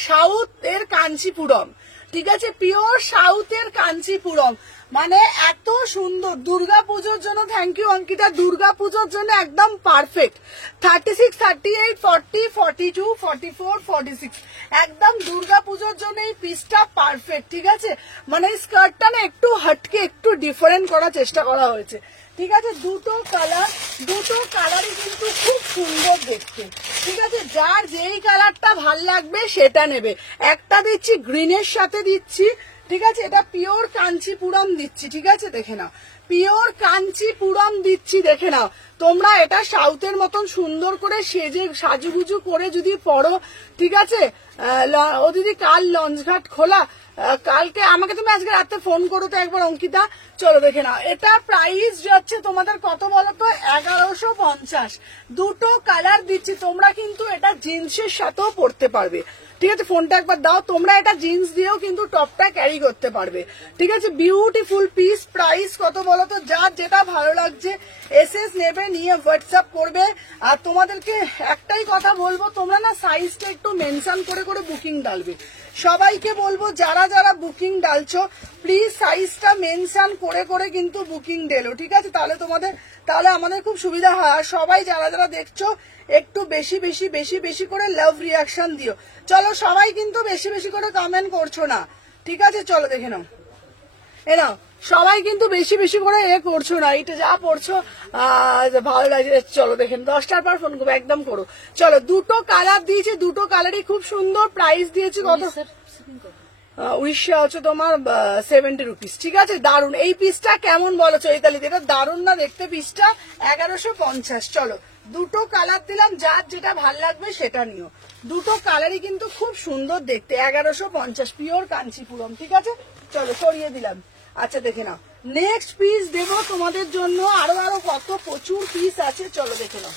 সাউথ এর কাঞ্চিপুরম, ঠিক আছে, পিওর সাউথের কাঞ্চিপুরম, মানে এত সুন্দর। দুর্গা পুজোর জন্য থ্যাংক ইউ অঙ্কিতা, দুর্গা পুজোর জন্য একদম পারফেক্ট। 36, 38, 40, 42, 44, 46 একদম দুর্গা পুজোর জন্য এই পিসটা পারফেক্ট, ঠিক আছে। মানে স্কার্টটা না একটু হটকে একটু ডিফারেন্ট করার চেষ্টা করা হয়েছে, ঠিক আছে। দুটো কালারই কিন্তু খুব সুন্দর দেখতে, ঠিক আছে। যার যেই কালারটা ভাল লাগবে সেটা নেবে। একটা দিচ্ছি গ্রিনের সাথে দিচ্ছি, ঠিক আছে, এটা পিওর কাঞ্চিপুরম দিচ্ছি, ঠিক আছে দেখে নাও, পিওর কাঞ্চিপুরম দিচ্ছি দেখে নাও। তোমরা এটা সাউথের মতন সুন্দর করে সেজে সাজুগুজু করে যদি পড়ো, ঠিক আছে। ও দিদি কাল লঞ্চঘাট খোলা, কালকে আমাকে তুমি আজকে রাতে ফোন করো তো একবার অঙ্কিতা। চলো দেখে নাও, এটা প্রাইস যাচ্ছে তোমাদের কত বলো তো, 1150। দুটো কালার দিচ্ছি, তোমরা কিন্তু এটা জিন্সের সাথেও পরতে পারবে, ঠিক আছে। ফোনটা একবার দাও, তোমরা এটা জিন্স দিয়েও কিন্তু টপটা ক্যারি করতে পারবে, ঠিক আছে। Beautiful piece. প্রাইস কত বলো তো, যার যেটা ভালো লাগছে এসএস নেবে, নিয়ে হোয়াটসঅ্যাপ করবে। আর তোমাদেরকে একটাই কথা বলবো, তোমরা না সাইজটা একটু মেনশন করে করে বুকিং ডালবে। সবাইকে বলবো যারা যারা বুকিং ডালছো প্লিজ সাইজটা মেনশন করে করে কিন্তু বুকিং ডেলো, ঠিক আছে। তাহলে আমাদের খুব সুবিধা হয়। আর সবাই যারা যারা দেখছো একটু বেশি বেশি বেশি বেশি করে লাভ রিয়াকশন দিও। চলো সবাই কিন্তু বেশি বেশি করে কমেন্ট করছো না, ঠিক আছে। চলো দেখে নাও, এ নাও সবাই কিন্তু বেশি বেশি করে করছো না, এটা যা পড়ছো ভালো লাগছে। চলো দেখেন 10টার পর ফোন করবো, একদম করো। চলো দুটো কালার দিয়েছি, দুটো কালারই খুব সুন্দর। প্রাইস দিয়েছি কত, উইশা হচ্ছে তোমার 70 রুপিস, ঠিক আছে। দারুন এই পিসটা, কেমন বলো চৈতালি, এটা দারুন না দেখতে পিসটা। 1150। চলো দুটো কালার দিলাম, যার যেটা ভাল লাগবে সেটা নিও। দুটো কালারই কিন্তু খুব সুন্দর দেখতে। 1150 পিওর কাঞ্চিপুরম, ঠিক আছে। চলো সরিয়ে দিলাম। আচ্ছা দেখে নাও, নেক্সট পিস দেবো তোমাদের জন্য। আরো কত প্রচুর পিস আছে, চলো দেখে নাও।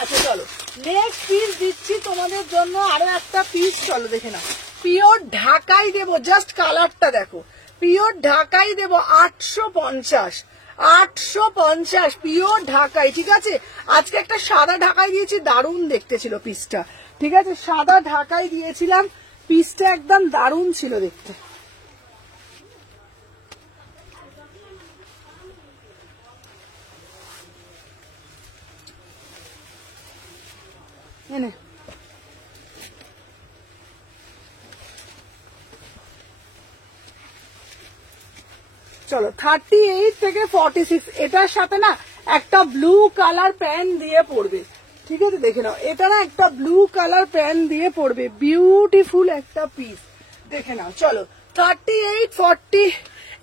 আচ্ছা চলো নেক্সট পিস দিচ্ছি তোমাদের জন্য, আরো একটা পিস। চলো দেখে নাও, পিওর ঢাকাই দেবো, জাস্ট কালারটা দেখো, পিওর ঢাকাই দেবো 850, 850 পিওর ঢাকাই, ঠিক আছে। আজকে একটা সাদা ঢাকাই দিয়েছি, দারুণ দেখতে ছিল পিসটা, ঠিক আছে। সাদা ঢাকাই দিয়েছিলাম, পিসটা একদম দারুণ ছিল দেখতে। এনে চলো 38 থেকে 46 এটার সাথে না একটা ব্লু কালার প্যান্ট দিয়ে পড়বে, ঠিক আছে দেখে নাও। এটা না একটা ব্লু কালার প্যান্ট দিয়ে পড়বে, বিউটিফুল একটা পিস দেখে নাও। চলো 38, 40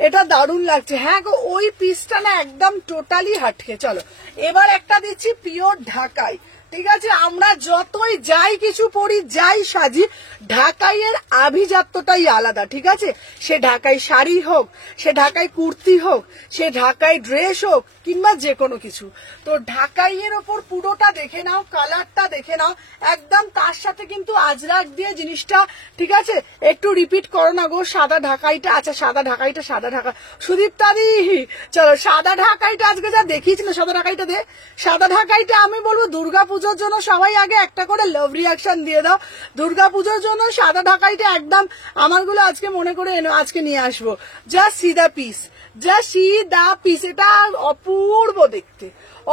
এটা দারুণ লাগছে। হ্যাঁ গো ওই পিসটা না একদম টোটালি হাটকে। চলো এবার একটা দিচ্ছি পিওর ঢাকাই, ঠিক আছে। আমরা যতই যাই কিছু পরি, যাই সাজি, ঢাকাইয়ের আভিজাত্যটাই আলাদা, ঠিক আছে। সে ঢাকাই শাড়ি হোক, সে ঢাকাই কুর্তি হোক, সে ঢাকাই ড্রেস হোক, কিংবা যে কোনো কিছু। তো ঢাকাইয়ের ওপর পুরোটা দেখে নাও, কালারটা দেখে নাও একদম। তার সাথে কিন্তু আজরাক দিয়ে জিনিসটা, ঠিক আছে। একটু রিপিট করো না গো সাদা ঢাকাইটা। আচ্ছা সাদা ঢাকাইটা, সাদা ঢাকা সুদীপ্তাদি। চলো সাদা ঢাকাইটা আজকে যা দেখিয়েছিল, সাদা ঢাকাইটা দে। সাদা ঢাকাইটা আমি বলবো দুর্গাপুজোর জন্য সবাই আগে একটা করে লাভ রিয়াকশন দিয়ে দাও। দুর্গাপুজোর জন্য সাদা ঢাকাইটা একদম আমারগুলো আজকে মনে করে এনো, আজকে নিয়ে আসবো। Just see the piece, just see the piece. এটা অপূর্ব দেখতে,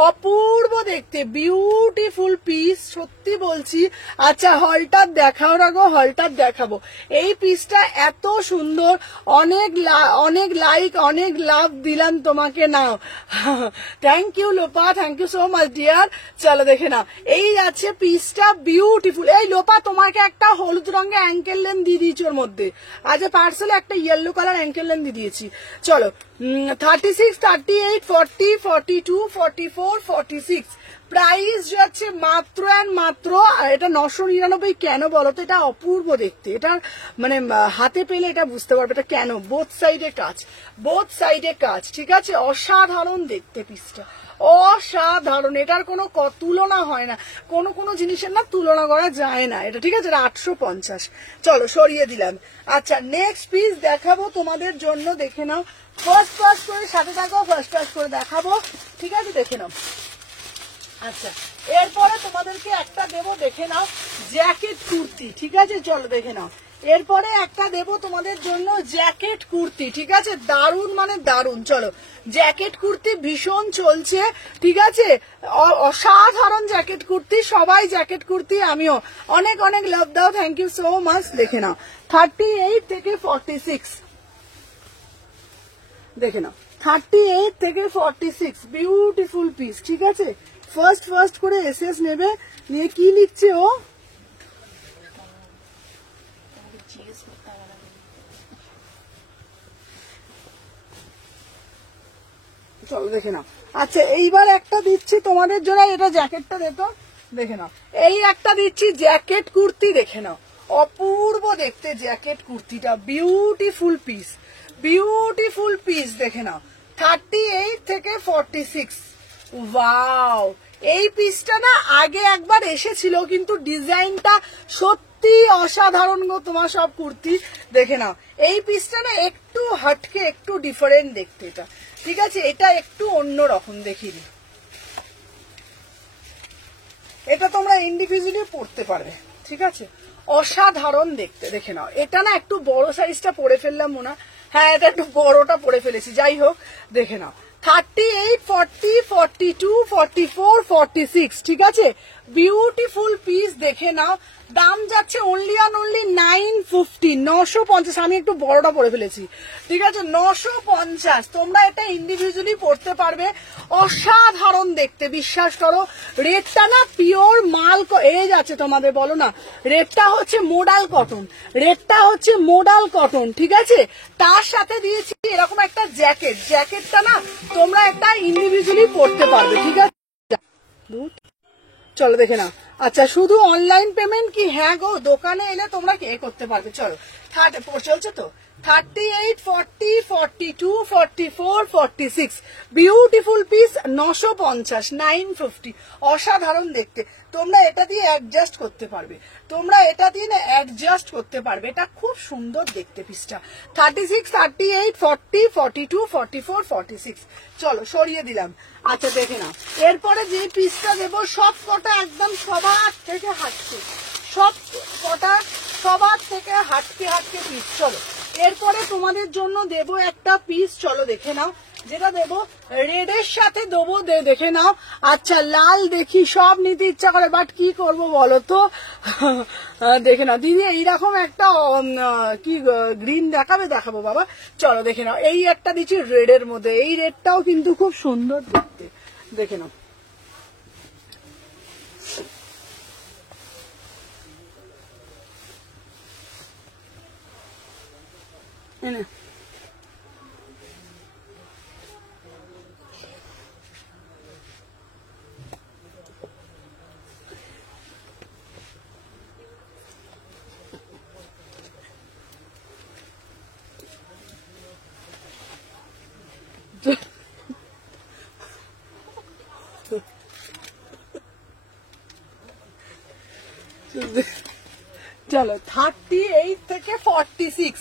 অপূর্ব দেখতে, বিউটিফুল পিস সত্যি বলছি। আচ্ছা হলটার দেখাও না গো, হলটার দেখাবো। এই পিসটা এত সুন্দর, অনেক অনেক লাইক, অনেক লাভ দিলাম তোমাকে, নাও। Thank you Lopa, thank you so much dear. চলো দেখে নাও, এই আছে পিসটা বিউটিফুল। এই লোপা তোমাকে একটা হলুদ রঙের অ্যাঙ্কেল লেন দিয়ে দিয়েছি ওর মধ্যে। আজ পার্সেলে একটা ইয়েলো কালার অ্যাঙ্কেল লেন দিয়ে দিয়েছি। চলো 36, 38, 40, 42, 44, 46 প্রাইস যাচ্ছে মাত্র অ্যান্ড মাত্র, এটা 999 কেন বলো তো? এটা অপূর্ব দেখতে, এটা মানে হাতে পেলে এটা বুঝতে পারবে এটা কেন। বোথ সাইডে কাজ, বোথ সাইডে কাজ, ঠিক আছে, অসাধারণ দেখতে পিসটা, অসাধারণ, এটার কোনো তুলনা হয় না, কোনো কোনো জিনিসের না তুলনা করা যায় না এটা, ঠিক আছে। এটা 850, চলো সরিয়ে দিলাম। আচ্ছা নেক্সট পিস দেখাবো তোমাদের জন্য, দেখে নাও, ফার্স্ট ফার্স্ট করে সাথে থাকো, ফার্স্ট ফার্স্ট করে দেখাবো, ঠিক আছে, দেখে নাও। আচ্ছা এরপরে তোমাদেরকে একটা দেবো, দেখে নাও, জ্যাকেট কুর্তি, ঠিক আছে, চলো দেখে নাও। এরপরে একটা দেবো তোমাদের জন্য জ্যাকেট কুর্তি, ঠিক আছে, দারুন মানে দারুন, চলো জ্যাকেট কুর্তি ভীষণ চলছে, ঠিক আছে, অসাধারণ জ্যাকেট কুর্তি, সবাই জ্যাকেট কুর্তি, আমিও অনেক অনেক লাভ দাও, থ্যাংক ইউ সো মাচ। দেখে নাও 38 থেকে 46, দেখে নাও 38 থেকে 46, বিউটিফুল পিস, ঠিক আছে। ফার্স্ট ফার্স্ট করে এসএস নেবে, নিয়ে কি লিখছে ও, চলো দেখে নাও। আচ্ছা এইবার একটা দিচ্ছি তোমাদের জন্য, এটা জ্যাকেটটা দেখো, দেখে নাও, এই একটা দিচ্ছি জ্যাকেট কুর্তি, দেখে নাও, অপূর্ব দেখতে জ্যাকেট কুর্তিটা, বিউটিফুল পিস, বিউটিফুল পিস, দেখে নাও 38 থেকে 46, ওয়াও। এই পিসটা না আগে একবার এসেছিল, কিন্তু ডিজাইনটা সত্যি অসাধারণ গো তোমার সব কুর্তি, দেখে নাও। এই পিসটা না একটু হাটকে, একটু ডিফারেন্ট দেখতে এটা, ঠিক আছে, এটা একটু অন্যরকম, দেখিনি, এটা তোমরা ইন্ডিভিজুয়ালি পড়তে পারবে, ঠিক আছে, অসাধারণ দেখতে, দেখে নাও। এটা না একটু বড় সাইজটা পরে ফেললাম মনে হয়, হ্যাঁ এটা একটু বড়টা পরে ফেলেছি, যাই হোক, দেখে নাও 38, 40, 42, 44, 46, ঠিক আছে, বিউটিফুল পিস, দেখে নাও। দাম যাচ্ছে অনলি অন অনলি 950, 950, আমি একটু বড়টা পরে ফেলেছি, ঠিক আছে, 950, তোমরা এটা ইন্ডিভিজুয়ালি পড়তে পারবে, অসাধারণ দেখতে, বিশ্বাস করো। রেটটা না পিওর মাল, এই যাচ্ছে তোমাদের, বলো না, রেটটা হচ্ছে মোডাল কটন, রেটটা হচ্ছে মোডাল কটন, ঠিক আছে, তার সাথে দিয়েছি এরকম একটা জ্যাকেট, জ্যাকেটটা না তোমরা একটা ইন্ডিভিজুয়ালি পড়তে পারবে, ঠিক আছে, চলো দেখে নাও। আচ্ছা শুধু অনলাইন পেমেন্ট কি? হ্যাঁ গো, দোকানে এলে তোমরা কে করতে পারবে, চলো চলছে তো, 38, 40, 42, 44, 46, বিউটিফুল পিস, 950, 950, অসাধারণ দেখতে, তোমরা এটা দিয়ে অ্যাডজাস্ট করতে পারবে, তোমরা এটা দিয়ে না অ্যাডজাস্ট করতে পারবে, এটা খুব সুন্দর দেখতে পিসটা। 36, 38, 40, 42, 44, 46, চলো সরিয়ে দিলাম। আচ্ছা দেখে নাও, এরপরে যে পিসটা দেবো সব কটা একদম সবার থেকে হাঁটছে, সব কটা সবার থেকে হাঁটকে হাঁটকে পিস, চলো এরপরে তোমাদের জন্য দেব একটা পিস, চলো দেখে নাও, যেটা দেবো রেডের সাথে দেবো, দেখে নাও। আচ্ছা লাল দেখি, সব নিতে ইচ্ছা করে, বাট কি করব বলো তো, দেখে নাও দিদি, এইরকম একটা কি গ্রিন দেখাবে, দেখাবো বাবা, চলো দেখে নাও, এই একটা দিচ্ছি রেডের মধ্যে, এই রেডটাও কিন্তু খুব সুন্দর দেখতে, দেখে নাও, চলো 38 থেকে 46,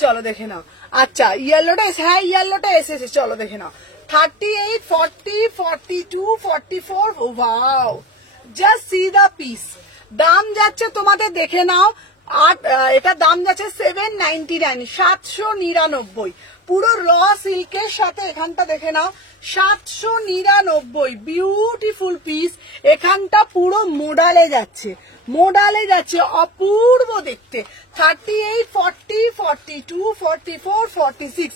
চলো দেখে নাও। আচ্ছা ইয়েলোটা, হ্যাঁ ইয়েলোটা এসেছে, চলো দেখে নাও 38, 40, 42, 44, wow, just see the piece. দাম যাচ্ছে তোমাদের দেখে নাও, এটা দাম যাচ্ছে 799, 799, পুরো র সিল্কের সাথে, এখানটা দেখে নাও 799, বিউটিফুল পিস, এখানটা পুরো মোডালে যাচ্ছে, মোডালে যাচ্ছে, অপূর্ব দেখতে। 38, 40, 42, 44, 46।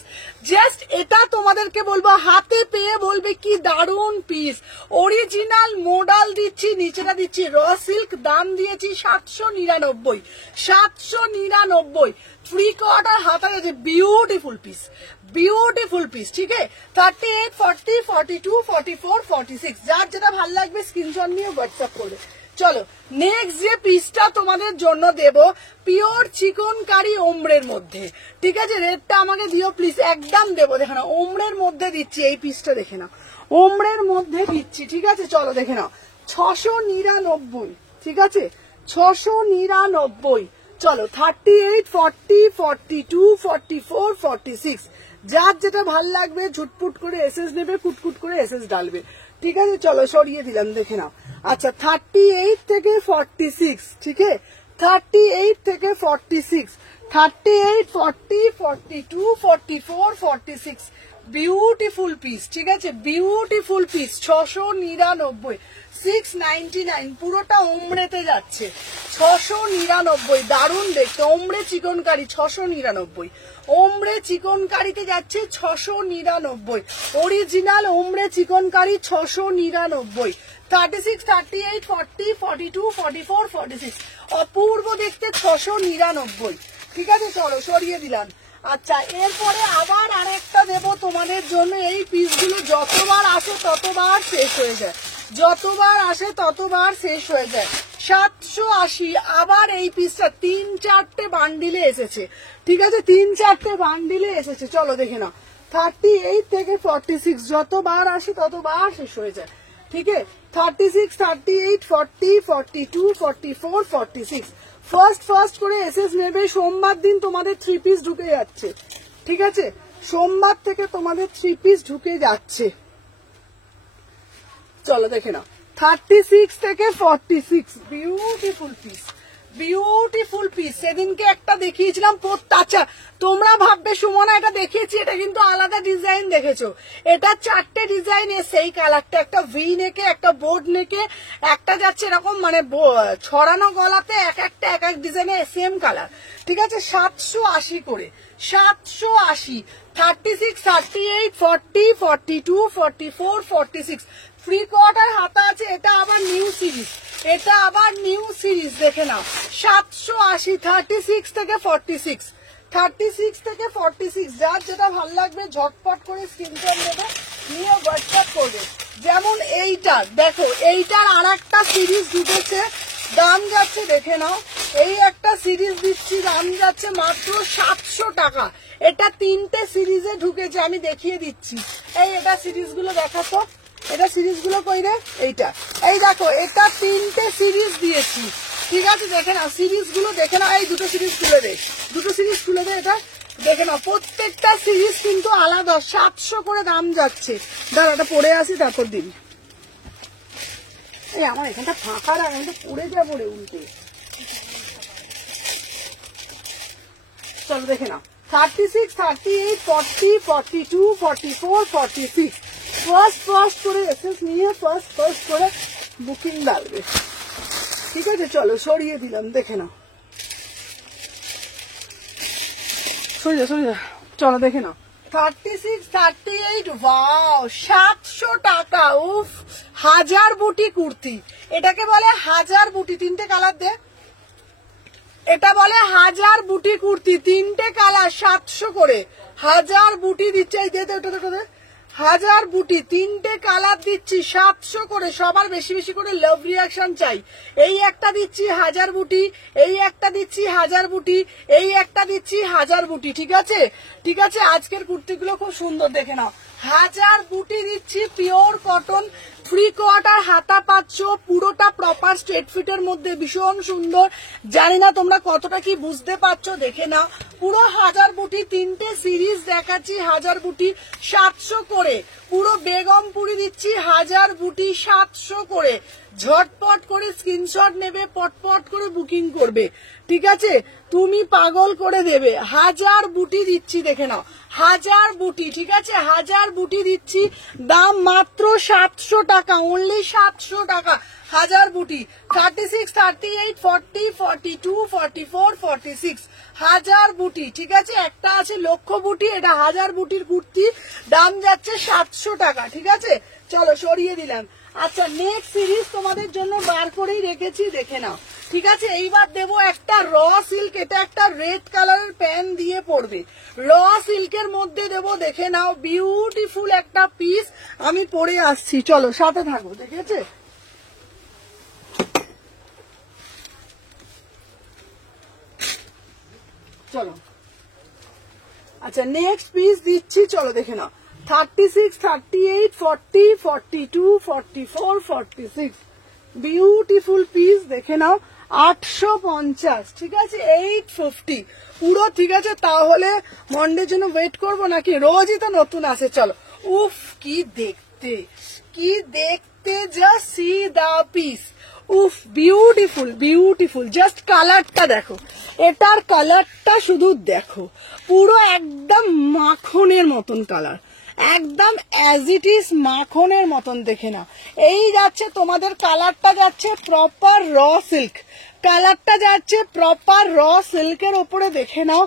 জাস্ট এটা তোমাদেরকে বলবো, হাতে পেয়ে বলবে কি দারুণ পিস। অরিজিনাল মোডাল দিচ্ছি, নিচেটা দিচ্ছি র সিল্ক, দাম দিয়েছি 799, 799। 3/4 হাতা আছে, বিউটিফুল পিস, বিউটিফুল পিস। ঠিক আছে, 38, 40, 42, 44, 46, যার যেটা ভালো লাগবে স্ক্রিনশট নিয়ে হোয়াটসঅ্যাপ করবে। চলো নেক্সট যে পিসটা তোমাদের জন্য দেব, পিওর চিকনকারি ওমরের মধ্যে। ঠিক আছে, রেটটা আমাকে দিও প্লিজ, একদম দেবো। দেখে নাও ওমরের মধ্যে দিচ্ছি, এই পিসটা দেখে নাও ওমরের মধ্যে দিচ্ছি। ঠিক আছে, চলো দেখে নাও 699। ঠিক আছে, 699। চলো 38, 40, 42, 44, 46, যার যেটা ভাল লাগবে ঝুটপুট করে এসএস নেবে, কুটকুট করে এসএস ডালবে। ঠিক আছে, চলো সরিয়ে দিলাম, দেখে নাও। আচ্ছা 38 থেকে 46, ঠিক আছে, 38 থেকে 46, 38, 40, 42, 44, 46, বিউটিফুল পিস। ঠিক আছে, বিউটিফুল পিস, 699, 699, পুরোটা ওমরেতে যাচ্ছে, 699, দারুণ দেখতে। ওমরে চিকনকারি 699, ওমরে চিকনকারিতে যাচ্ছে 699, অরিজিনাল ওমরে চিকনকারি 699। 36, 38, 40, 42, 44, 46, অপূর্ব দেখতে 699। ঠিক আছে, চলো সরিয়ে দিলাম। আচ্ছা এরপরে আবার আরেকটা দেবো তোমাদের জন্য। এই পিসগুলো যতবার আসে ততবার শেষ হয়ে যায়, যতবার আসে ততবার শেষ হয়ে যায়। 780, আবার এই পিসটা 3-4টে বান্ডিলে এসেছে। ঠিক আছে, 3-4টে বান্ডিলে এসেছে। চলো দেখে নাও 38 থেকে 46, যতবার আসে ততবার শেষ হয়ে যায়। ঠিক আছে, 36, 38, 40, 42, 44, 46, ফার্স্ট করে এসএস নেবে। সোমবার দিন তোমাদের 3 পিস ঢুকে যাচ্ছে। ঠিক আছে, সোমবার থেকে তোমাদের 3 পিস ঢুকে যাচ্ছে। চলো দেখে নাও 36 থেকে 46, বিউটিফুল পিস, বিউটিফুল পিস। সেদিনকে একটা দেখিয়েছিলাম। আচ্ছা তোমরা ভাববে সুমনা এটা দেখিয়েছি, এটা কিন্তু আলাদা ডিজাইন দেখেছো। এটা 4টে ডিজাইন এসে, এই কালারটা একটা ভি নেকে, একটা বোর্ড নেকে, একটা যাচ্ছে এরকম মানে ছড়ানো গলাতে, এক একটা এক এক ডিজাইনে সেম কালার। ঠিক আছে, 780 করে, 780। 36, 38, 40, 42, 44, 46, 3/4 হাতা আছে। এটা আবার নিউ সিরিজ, এটা আবার নিউ সিরিজ, দেখে নাও 780। 36 থেকে 46, 36 থেকে 46, যার যেটা ভালো লাগবে ঝটপট করে স্ক্রিনশট নেবে, নিয়ে হোয়াটসঅ্যাপ করবে। যেমন এইটার দেখো, এইটার আর একটা সিরিজ ঢুকেছে, দাম যাচ্ছে দেখে নাও। এই একটা সিরিজ দিচ্ছি, দাম যাচ্ছে মাত্র 700 টাকা। এটা 3টে সিরিজে ঢুকেছে, আমি দেখিয়ে দিচ্ছি। এই এটা সিরিজগুলো দেখাতো, এটা সিরিজগুলো কই রে, এইটা এই দেখো, এটা 3টে সিরিজ দিয়েছি। ঠিক আছে, দেখে নাও সিরিজগুলো, দেখে নাও। এই দুটো সিরিজ খুলে দে, দুটো সিরিজ খুলে দে, এটা দেখে নাও। প্রত্যেকটা সিরিজ কিন্তু আলাদা, 700 করে দাম যাচ্ছে। দাঁড়া এটা পরে আসি তারপর দিন। এই আমার এখানটা ফাঁকা রাখ, আমি তো পড়ে যাবো রে উল্টে। চলো দেখে নাও 36, 38, 40, 42, 44, 46, ফার্স্ট করে এসএস নিয়ে ফার্স্ট করে বুকিং ডালবে। ঠিক আছে, চলো সরিয়ে দিলাম, দেখে নাও। সরিয়ে চলো দেখে নাও 36, 38, ওয়াও 700 টাকা। উফ, 1000 বুটি কুর্তি, এটাকে বলে 1000 বুটি। 3টে কালার দে, এটা বলে 1000 বুটি কুর্তি, 3টে কালার 700 করে। 1000 বুটি দিচ্ছে, এই দে ওটা দেখো, 1000 বুটি, 3টে কালার দিচ্ছি 700 করে। সবার বেশি বেশি করে লাভ রিয়াকশন চাই। এই একটা দিচ্ছি 1000 বুটি, এই একটা দিচ্ছি 1000 বুটি, এই একটা দিচ্ছি 1000 বুটি। ঠিক আছে, ঠিক আছে, আজকের কুর্তিগুলো খুব সুন্দর, দেখে নাও। 1000 বুটি দিচ্ছি, পিওর কটন, 3/4 হাতা পাচ্ছ, পুরোটা প্রপার স্ট্রেট ফিটের মধ্যে, ভীষণ সুন্দর। জানি না তোমরা কতটা কি বুঝতে পারছো, দেখে নাও। পুরো 1000 বুটি, 3টে সিরিজ দেখাচ্ছি, 1000 বুটি 700 করে। পুরো বেগমপুরি দিচ্ছি 1000 বুটি 700 করে। ঝটপট করে স্ক্রিনশট নেবে, পটপট করে বুকিং করবে। ঠিক আছে, তুমি পাগল করে দেবে। 1000 বুটি দিচ্ছি, দেখে নাও 1000 বুটি। ঠিক আছে, 1000 বুটি দিচ্ছি, দাম মাত্র 700 টাকা, অনলি 700 টাকা 1000 বুটি। 36, 38, 40, 42, 44, 46, 1000 বুটি, ঠিক আছে। একটা আছে লক্ষ বুটি, এটা 1000 বুটির কুর্তি, দাম যাচ্ছে 700 টাকা, ঠিক আছে। চলো সরিয়ে দিলাম। আচ্ছা নেক্সট সিরিজ তোমাদের জন্য বার করেই রেখেছি, দেখে নাও, ঠিক আছে। এইবার দেবো একটা র সিল্ক, এটা একটা রেড কালারের প্যান দিয়ে পড়বে, র সিল্কের মধ্যে দেবো, দেখে নাও বিউটিফুল একটা পিস। আমি পরে আসছি, চলো সাথে থাকো, দেখেছে। চলো আচ্ছা নেক্সট পিস দিচ্ছি, চলো দেখে নাও। 36, 38, 40, 42, 44, 46 বিউটিফুল পিস, দেখে নাও। 850, ঠিক আছে। 850 পুরো, ঠিক আছে। তাহলে মন্ডের জন্য ওয়েট করবো নাকি? রোজই তো নতুন আসে। চলো, উফ কি দেখতে, কি দেখতে, জাস্ট সি দা পিস। উফ বিউটিফুল বিউটিফুল, জাস্ট কালারটা দেখো, এটার কালারটা শুধু দেখো, পুরো একদম মাখনের মতন কালার, একদম অ্যাজ ইট ইজ মাখনের মতন, দেখে নাও। এই যাচ্ছে তোমাদের কালারটা যাচ্ছে প্রপার র সিল্ক, কালারটা যাচ্ছে প্রপার র সিল্কের ওপরে, দেখে নাও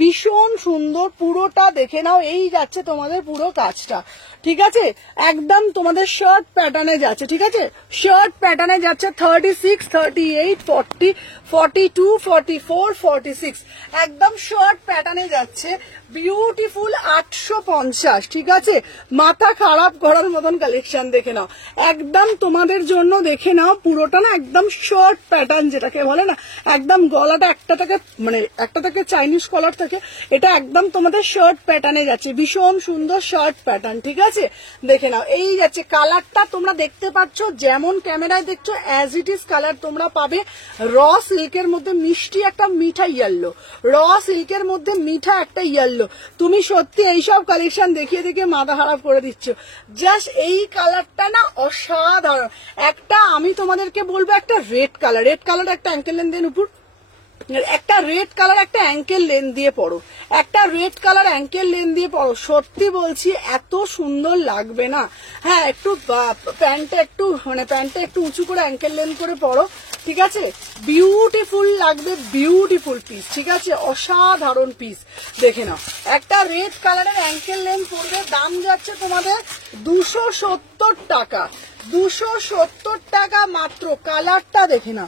ভীষণ সুন্দর পুরোটা, দেখে নাও। এই যাচ্ছে তোমাদের পুরো কাজটা, ঠিক আছে। একদম তোমাদের শার্ট প্যাটার্নে যাচ্ছে, ঠিক আছে। শার্ট প্যাটার্নে যাচ্ছে 36, 38, 40, 42, 44, 46 একদম শার্ট প্যাটার্নে যাচ্ছে, বিউটিফুল। 850, ঠিক আছে। মাথা খারাপ করার মতন কালেকশন, দেখে নাও একদম তোমাদের জন্য, দেখে নাও পুরোটা না একদম শার্ট প্যাটার্ন যেটাকে বলে না, একদম গলাটা একটা থেকে, মানে একটা থেকে চাইনিজ কলার থেকে, এটা একদম তোমাদের শার্ট প্যাটার্নে যাচ্ছে, ভীষণ সুন্দর শার্ট প্যাটার্ন, ঠিক আছে। দেখে নাও এই যাচ্ছে কালারটা, তোমরা দেখতে পাচ্ছ যেমন ক্যামেরায় দেখছো অ্যাজ ইট ইজ কালার তোমরা পাবে। র সিল্কের মধ্যে মিষ্টি একটা মিঠা ইয়েলো, র সিল্কের মধ্যে মিঠা একটা ইয়েলো। তুমি সত্যি এইসব কালেকশন দেখিয়ে দেখিয়ে মাথা খারাপ করে দিচ্ছ, জাস্ট এই কালারটা না অসাধারণ। একটা আমি তোমাদেরকে বলবো, একটা রেড কালার, রেড কালার একটা অ্যাঙ্কেল লেন দেন উপর, একটা রেড কালার একটা অ্যাঙ্কেল লেন দিয়ে পড়ো, একটা রেড কালার অ্যাঙ্কেল লেন দিয়ে পড়ো, সত্যি বলছি এত সুন্দর লাগবে না। হ্যাঁ একটু প্যান্টটা একটু, মানে প্যান্টটা একটু উঁচু করে অ্যাঙ্কেল লেন করে পড়ো, ঠিক আছে। বিউটিফুল লাগবে, বিউটিফুল পিস, ঠিক আছে, অসাধারণ পিস, দেখে নাও। একটা রেড কালারের অ্যাঙ্কেল লেন পড়বে, দাম যাচ্ছে তোমাদের 270 টাকা, 270 টাকা মাত্র। কালারটা দেখে না,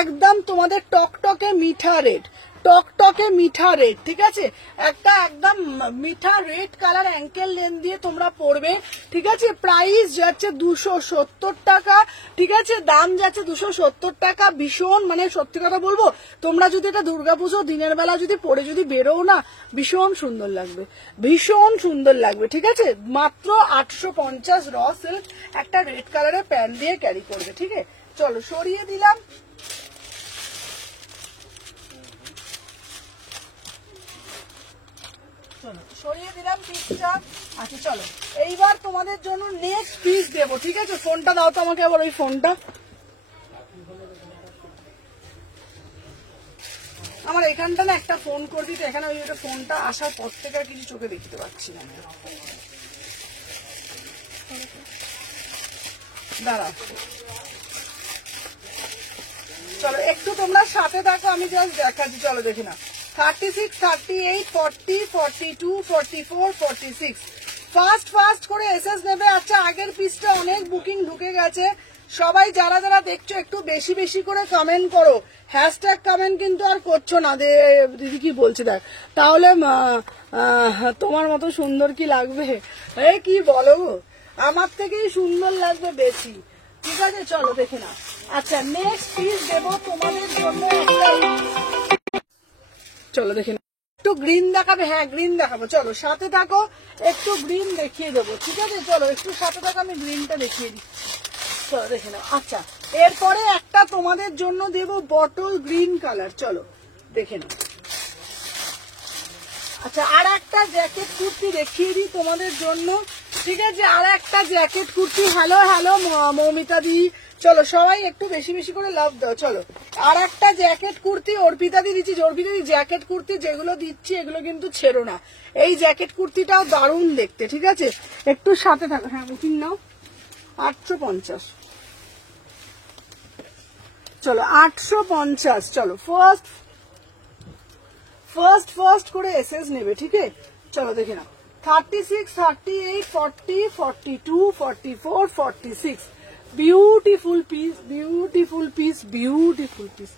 একদম তোমাদের টকটকে মিঠা রেড, টকটকে মিঠা রেড, ঠিক আছে। একটা একদম মিঠা রেড কালার অ্যাঙ্কেল লেন দিয়ে তোমরা পড়বে, ঠিক আছে। প্রাইস যাচ্ছে 270 টাকা, ঠিক আছে, দাম যাচ্ছে 270 টাকা। ভীষণ, মানে সত্যি কথা বলবো, তোমরা যদি এটা দুর্গাপুজো দিনের বেলা যদি পরে যদি বেরোও না, ভীষণ সুন্দর লাগবে, ভীষণ সুন্দর লাগবে, ঠিক আছে। মাত্র 850 র সিল্ক, একটা রেড কালারের প্যান্ট দিয়ে ক্যারি করবে, ঠিক আছে। চলো সরিয়ে দিলাম, চলো সরিয়ে দিলাম পিসটা। আচ্ছা চলো এইবার তোমাদের জন্য নেক্সট পিস দেবো, ঠিক আছে। ফোনটা দাও তো আমাকে আবার, ওই ফোনটা আমার এখানটা না একটা ফোন করে দিতে, এখানে ওই ফোনটা আসার পর থেকে আর কিছু চোখে দেখতে পাচ্ছি না, দাঁড়া। চলো একটু তোমরা সাথে থাকো, আমি জাস্ট দেখাচ্ছি, চলো দেখে না। 36, 38, 40, 42, 44, 46 ফাস্ট ফাস্ট করে এসএস নেবে। আচ্ছা আগের পিসটা অনেক বুকিং ঢুকে গেছে, সবাই যারা যারা দেখছো একটু বেশি বেশি করে কমেন্ট করো, হ্যাশট্যাগ কমেন্ট কিন্তু আর করছো না। দিদি কি বলছে দেখ, তাহলে তোমার মতো সুন্দর কি লাগবে? এই কি বলো গো, আমার থেকেই সুন্দর লাগবে বেশি, ঠিক আছে। চলো দেখে না। আচ্ছা নেক্সট পিস দেবো তোমাদের জন্য, চলো দেখে না। একটু গ্রিন দেখাবে, হ্যাঁ গ্রিন দেখাবো, চলো সাথে থাকো, একটু গ্রিন দেখিয়ে দেবো, ঠিক আছে। চলো একটু সাথে থাকো, আমি গ্রিনটা দেখিয়ে দিচ্ছি, চলো দেখে নাও। আচ্ছা এরপরে একটা তোমাদের জন্য দেবো বটল গ্রিন কালার, চলো দেখে নাও। আচ্ছা আর একটা জ্যাকেট কুর্তি দেখিয়ে দিই তোমাদের জন্য, ঠিক আছে। আর একটা jacket kurti, hello hello Moumita di, চলো সবাই একটু বেশি বেশি করে লাভ দাও। চলো আর একটা জ্যাকেট কুর্তি অর্পিতা দি দিচ্ছি, অর্পিতা দি জ্যাকেট কুর্তি যেগুলো দিচ্ছি এগুলো কিন্তু ছেড়ো না, এই জ্যাকেট কুর্তিটাও দারুণ দেখতে, ঠিক আছে। একটু সাথে থাকো, হ্যাঁ বুকিং নাও। 850, চলো 850, চলো ফার্স্ট করে এসএস নেবে, ঠিক আছে? চলো দেখে নাও 36, 38, 40, 42, 44, 46 beautiful piece, beautiful piece, beautiful piece.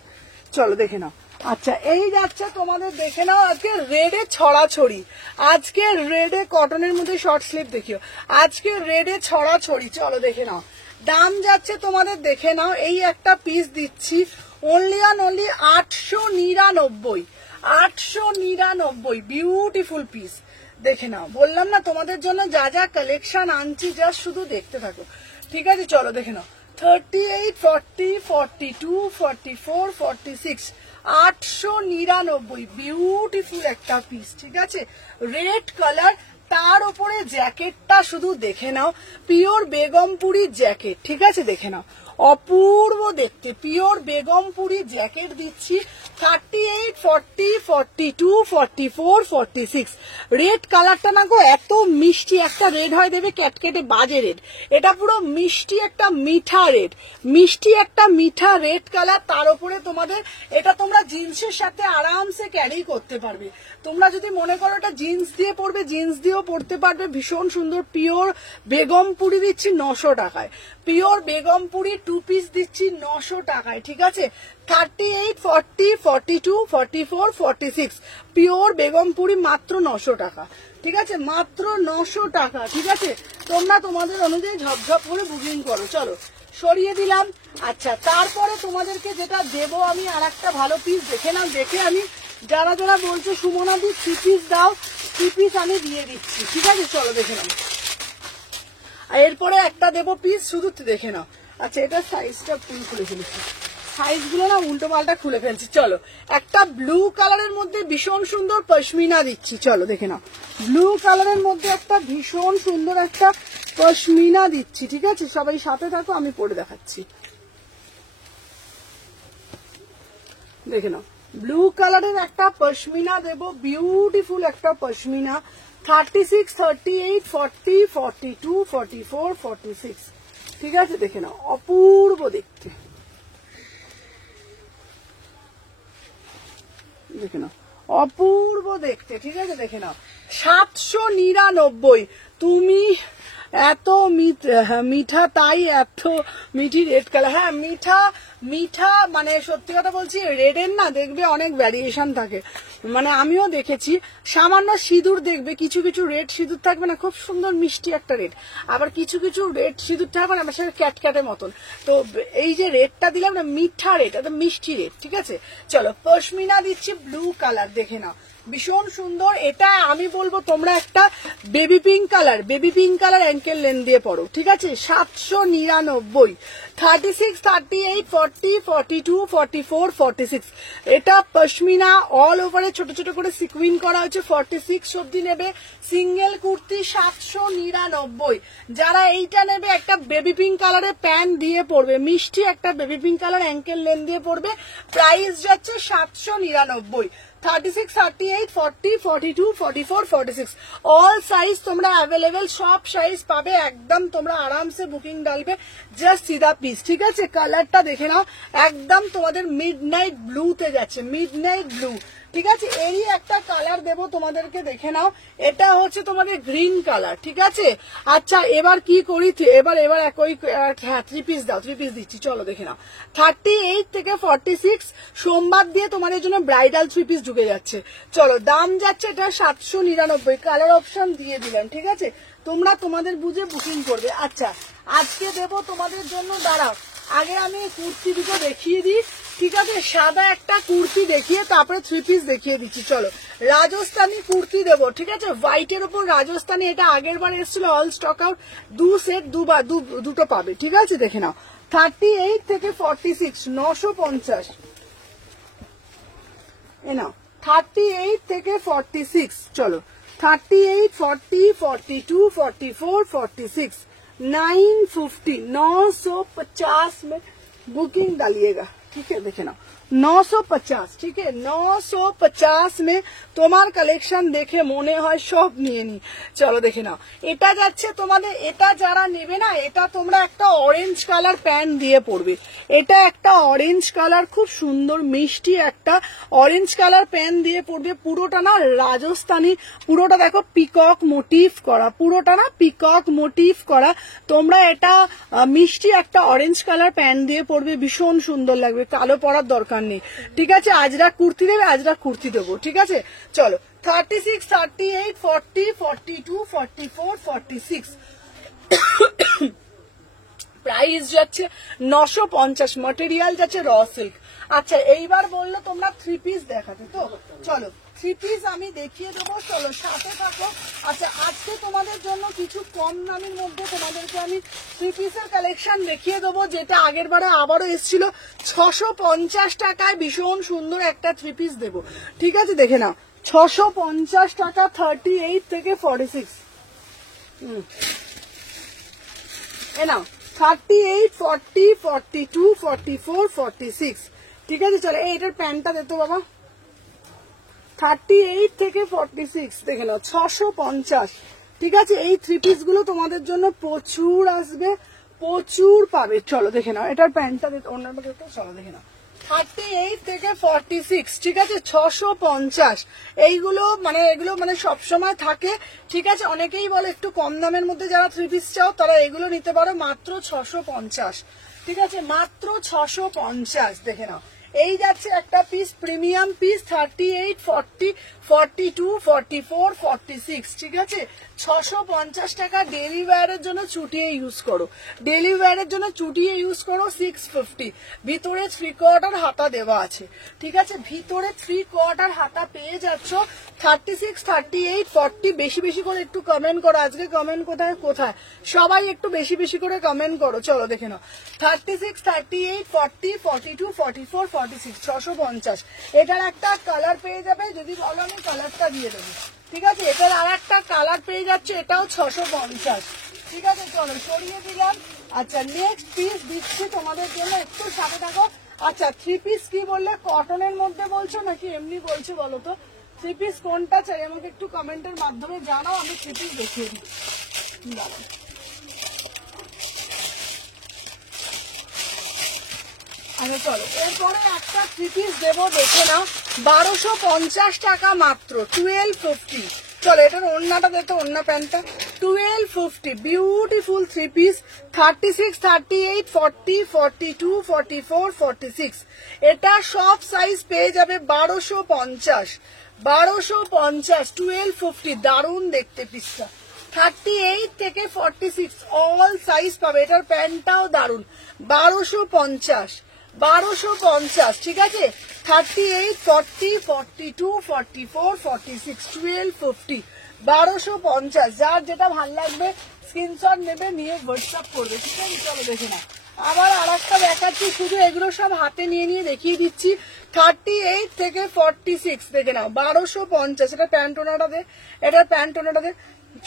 চলো দেখে নাও। আচ্ছা এই যাচ্ছে তোমাদের, দেখে নাও আজকে রেডে ছড়াছড়ি, আজকে রেডে কটনের মধ্যে শর্ট স্লিভ দেখিও, আজকে রেডে ছড়াছড়ি। চলো দেখে নাও, দাম যাচ্ছে তোমাদের দেখে নাও, এই একটা পিস দিচ্ছি only on only 899, 899 beautiful piece. দেখে নাও, বললাম না তোমাদের জন্য যা যা কালেকশন আনছি জাস্ট শুধু দেখতে থাকো, ঠিক আছে? চলো দেখে নাও 38, 40, 42, 44, 46 899 বিউটিফুল একটা পিস, ঠিক আছে? রেড কালার, তার উপরে জ্যাকেটটা শুধু দেখে নাও, পিওর বেগমপুরি জ্যাকেট, ঠিক আছে? দেখে নাও অপূর্ব দেখতে, পিওর বেগমপুরি জ্যাকেট দিচ্ছি 38, 40, 42, 44, 46 রেড কালারটা না গো এত মিষ্টি একটা রেড হয়, দেবে ক্যাটকেটে বাজে রেড, এটা পুরো মিষ্টি একটা মিঠা রেড, মিষ্টি একটা মিঠা রেড কালার। তার উপরে তোমাদের এটা তোমরা জিন্সের সাথে আরামসে ক্যারি করতে পারবে, তোমরা যদি মনে করো এটা জিন্স দিয়ে পরবে জিন্স দিয়েও পরতে পারবে, ভীষণ সুন্দর। পিওর বেগমপুরি দিচ্ছি 900 টাকায়, পিওর বেগমপুরি 2 পিস দিচ্ছি 900 টাকায়, ঠিক আছে? 38, 40, 42, 44, 46 পিওর বেগমপুরি মাত্র 900 টাকা, ঠিক আছে? মাত্র 900 টাকা, ঠিক আছে? তোমরা তোমাদের অনুযায়ী ঝপঝপ করে বুকিং করো। চলো সরিয়ে দিলাম। আচ্ছা তারপরে তোমাদেরকে যেটা দেবো আমি আর একটা ভালো পিস দেখে নাও, দেখে আমি যারা যারা বলছো সুমনা দি 3 পিস দাও, 3 পিস আমি দিয়ে দিচ্ছি, ঠিক আছে? চলো দেখে নাও। আর এরপরে একটা দেবো পিস, শুধু দেখে নাও। আচ্ছা এটা সাইজটা খুলে ফেলেছি, সাইজগুলো না উল্টো পাল্টা খুলে ফেলছি। চলো একটা ব্লু কালারের মধ্যে ভীষণ সুন্দর পশমিনা দিচ্ছি, চলো দেখে নাও। ব্লু কালারের মধ্যে একটা ভীষণ সুন্দর একটা পশমিনা দিচ্ছি, ঠিক আছে? সবাই সাথে থাকো, আমি পরে দেখাচ্ছি। দেখে নাও ব্লু কালারের একটা পশমিনা দেবো, বিউটিফুল একটা পশমিনা 36, 38, 40, 42, 44, 46 ঠিক আছে? দেখে নাও অপূর্ব দেখতে, দেখে নাও অপূর্ব দেখতে, ঠিক আছে? দেখে নাও 799 তুমি এত মিঠা, তাই এত মিঠি রেড কালার। হ্যাঁ মিঠা মিঠা, মানে সত্যি কথা বলছি রেডের না দেখবে অনেক ভ্যারিয়েশন থাকে, মানে আমিও দেখেছি। সামান্য সিঁদুর দেখবে, কিছু কিছু রেড সিঁদুর থাকবে না, খুব সুন্দর মিষ্টি একটা রেড, আবার কিছু কিছু রেড সিঁদুর থাকবে না আমার সাথে ক্যাটক্যাটের মতন। তো এই যে রেডটা দিলাম না, মিঠা রেড, এটা মিষ্টি রেড, ঠিক আছে? চলো পশমিনা দিচ্ছি ব্লু কালার, দেখে নাও ভীষণ সুন্দর। এটা আমি বলবো তোমরা একটা baby pink colour ankle length দিয়ে পড়ো, ঠিক আছে? 799 36, 38, 40, 42, 44, 46 এটা পশমিনা অল ওভারে ছোট ছোট করে সিকুইন করা হয়েছে, 46 অব্দি নেবে। সিঙ্গেল কুর্তি 799। যারা এইটা নেবে একটা বেবি পিঙ্ক কালারের প্যান্ট দিয়ে পরবে, মিষ্টি একটা baby pink colour ankle length দিয়ে পরবে, প্রাইস যাচ্ছে 799। 36, 38, 40, 42, 44, 46 অল সাইজ তোমরা অ্যাভেলেবেল, সব সাইজ পাবে একদম, তোমরা আরামসে বুকিং ডালবে। জাস্ট সিধা পিস, ঠিক আছে? কালারটা দেখে নাও, একদম তোমাদের মিডনাইট ব্লুতে যাচ্ছে, মিডনাইট ব্লু, ঠিক আছে? এরই একটা কালার দেবো তোমাদেরকে, দেখে নাও। এটা হচ্ছে তোমাদের গ্রিন কালার, ঠিক আছে? আচ্ছা এবার কি করি, এবার একই 3 পিস দাও, 3 পিস দিচ্ছি, চলো দেখে নাও। 38 থেকে 46 সোমবার দিয়ে তোমাদের জন্য ব্রাইডাল 3 পিস ঢুকে যাচ্ছে। চলো দাম যাচ্ছে এটা 799, কালার অপশন দিয়ে দিলাম, ঠিক আছে? তোমরা তোমাদের বুঝে বুকিং করবে। আচ্ছা আজকে দেবো তোমাদের জন্য, দাঁড়াও আগে আমি কুর্তি দুটো দেখিয়ে দিই, ঠিক আছে? সাদা একটা কুর্তি দেখিয়ে তারপরে 3 পিস দেখিয়ে দিচ্ছি। চলো রাজস্থানী কুর্তি দেবো, ঠিক আছে? হোয়াইটের উপর রাজস্থানী, এটা আগের বার এসেছিল, অল স্টক আউট, 2 সেট দুটো পাবে, ঠিক আছে? দেখে নাও 38 থেকে 46 950, এ নাও 38 থেকে 46, চলো 38, 40, 42, 44, 46 950 950 में बुकिंग डालिएगा, ठीक है? देखे ना 950, ठीक है 950 में তোমার কালেকশন দেখে মনে হয় সব নিয়ে নি। চলো দেখে নাও, এটা যাচ্ছে তোমাদের, এটা যারা নেবে না, এটা তোমরা একটা অরেঞ্জ কালার প্যান্ট দিয়ে পরবে। এটা একটা অরেঞ্জ কালার, খুব সুন্দর মিষ্টি একটা অরেঞ্জ কালার প্যান্ট দিয়ে পরবে। পুরোটা না রাজস্থানী, পুরোটা দেখো পিকক মোটিভ করা, পুরোটা না পিকক মোটিভ করা। তোমরা এটা মিষ্টি একটা অরেঞ্জ কালার প্যান্ট দিয়ে পরবে, ভীষণ সুন্দর লাগবে, কালো পরার দরকার নেই। ঠিক আছে, আজরাক কুর্তি দেবে, আজরাক কুর্তি দেবো। ঠিক আছে, চলো 36, 38, 40, 42, 44, 46 প্রাইস যাচ্ছে 950, মটেরিয়াল যাচ্ছে র সিল্ক। আচ্ছা এইবার বললো তোমরা থ্রি পিস দেখাতে, তো চলো থ্রি পিস আমি দেখিয়ে দেবো, চলো সাথে থাকো। আচ্ছা আজকে তোমাদের জন্য কিছু কম দামের মধ্যে তোমাদেরকে আমি থ্রি পিসের কালেকশন দেখিয়ে দেবো, যেটা আগের বারে আবারও এসেছিল 650 টাকায় ভীষণ সুন্দর একটা থ্রি পিস দেবো। ঠিক আছে, দেখে নাও 650 টাকা, 38 থেকে 46 এ নাও 38, 40, 42, 44, 46। ঠিক আছে, চলো এইটার প্যান্টটা দেখতো বাবা, 38 থেকে 46 দেখে নাও 650। ঠিক আছে, এই থ্রি পিস গুলো তোমাদের জন্য প্রচুর আসবে, প্রচুর পাবে। চলো দেখে নাও এটার প্যান্টটা দেখো, অন্য চলো দেখে নাও 38 থেকে 46। ঠিক আছে, 650। এইগুলো মানে এগুলো মানে সবসময় থাকে। ঠিক আছে, অনেকেই বলে একটু কম দামের মধ্যে যারা থ্রি পিস চাও তারা এগুলো নিতে পারো, মাত্র 650। ঠিক আছে, মাত্র 650। দেখে নাও এই যাচ্ছে একটা পিস, প্রিমিয়াম পিস, 38, 40, 42, 44, 46। ঠিক আছে, 650 টাকা। ডেলি ওয়্যারের জন্য চুটিয়ে ইউজ করো, ডেলি ওয়্যারের জন্য চুটিয়ে ইউজ করো। 650, ভিতরে 3/4 হাতা দেওয়া আছে। ঠিক আছে, ভিতরে 3/4 হাতা পেয়ে যাচ্ছ। 36, 38, 40 বেশি বেশি করে একটু কমেন্ট করো। আজকে কমেন্ট কোথায় কোথায়, সবাই একটু বেশি বেশি করে কমেন্ট করো। চলো দেখে নাও 36, 38, 40, 42, 44, 46, 650। এটার একটা কালার পেয়ে যাবে, যদি বলো আমি কালারটা দিয়ে দেবো। ঠিক আছে, এটার আর একটা কালার পেয়ে যাচ্ছে, এটাও 650। ঠিক আছে, চলো সরিয়ে দিলাম। আচ্ছা নেক্সট পিস দিচ্ছি তোমাদের জন্য, একটু সাথে থাকো। আচ্ছা থ্রি পিস কি বললে, কটনের মধ্যে বলছো নাকি এমনি বলছো বলো তো? থ্রি পিস কোনটা চাই আমাকে একটু কমেন্টের মাধ্যমে জানাও, আমি থ্রি পিস দেখিয়ে দিই। আচ্ছা চলো এরপরে একটা থ্রি পিস দেবো, দেখে নাও 1250 টাকা মাত্র, 1250। চলো এটার ওড়নাটা দেখো, ওড়না প্যান্টটা 1250, বিউটিফুল থ্রি পিস। 36, 38, 40, 42, 44, 46। এটা সব সাইজ পেয়ে যাবে 1250, 1250, 1250। দারুণ দেখতে পিসটা। 38 থেকে 46 অল সাইজ পাবে, এটার প্যান্টটাও দারুণ। 1250, 1250। ঠিক আছে, 38, 40, 42, 44, 46, 1250, 1250। যার যেটা ভাল লাগবে স্ক্রিনশট নেবে, নিয়ে হোয়াটসঅ্যাপ করবে। ঠিক আছে, চলো দেখে না। আবার আর একটা দেখাচ্ছি, শুধু এগুলো সব হাতে নিয়ে নিয়ে দেখিয়ে দিচ্ছি। 38 থেকে 46 দেখে নাও 1250। এটা প্যান্ট ওনাটা দে, এটা প্যান্ট ওনাটা দে।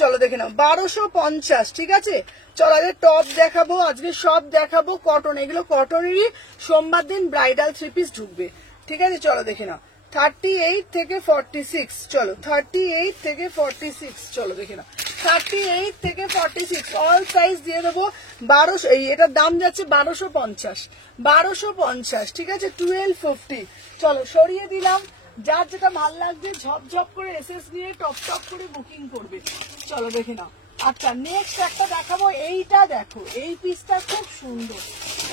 চলো দেখে নাও 1250। ঠিক আছে, চলো আজকে টপ দেখাবো, আজকে সব দেখাবো কটন, এগুলো কটনেরই। সোমবার দিন ব্রাইডাল থ্রি পিস ঢুকবে। ঠিক আছে, চলো দেখে নাও 38 থেকে 46। চলো 38 থেকে 46, চলো দেখে নাও 38 থেকে 46 অল সাইজ দিয়ে দেবো। 1200, এই এটার দাম যাচ্ছে 1250, 1250। ঠিক আছে, 1250। চলো সরিয়ে দিলাম। যার যেটা ভাল লাগবে ঝপঝপ করে এসএস নিয়ে টপ টপ করে বুকিং করবে। চলো দেখে নাও। আচ্ছা নেক্সট একটা দেখাবো, এইটা দেখো, এই পিসটা খুব সুন্দর,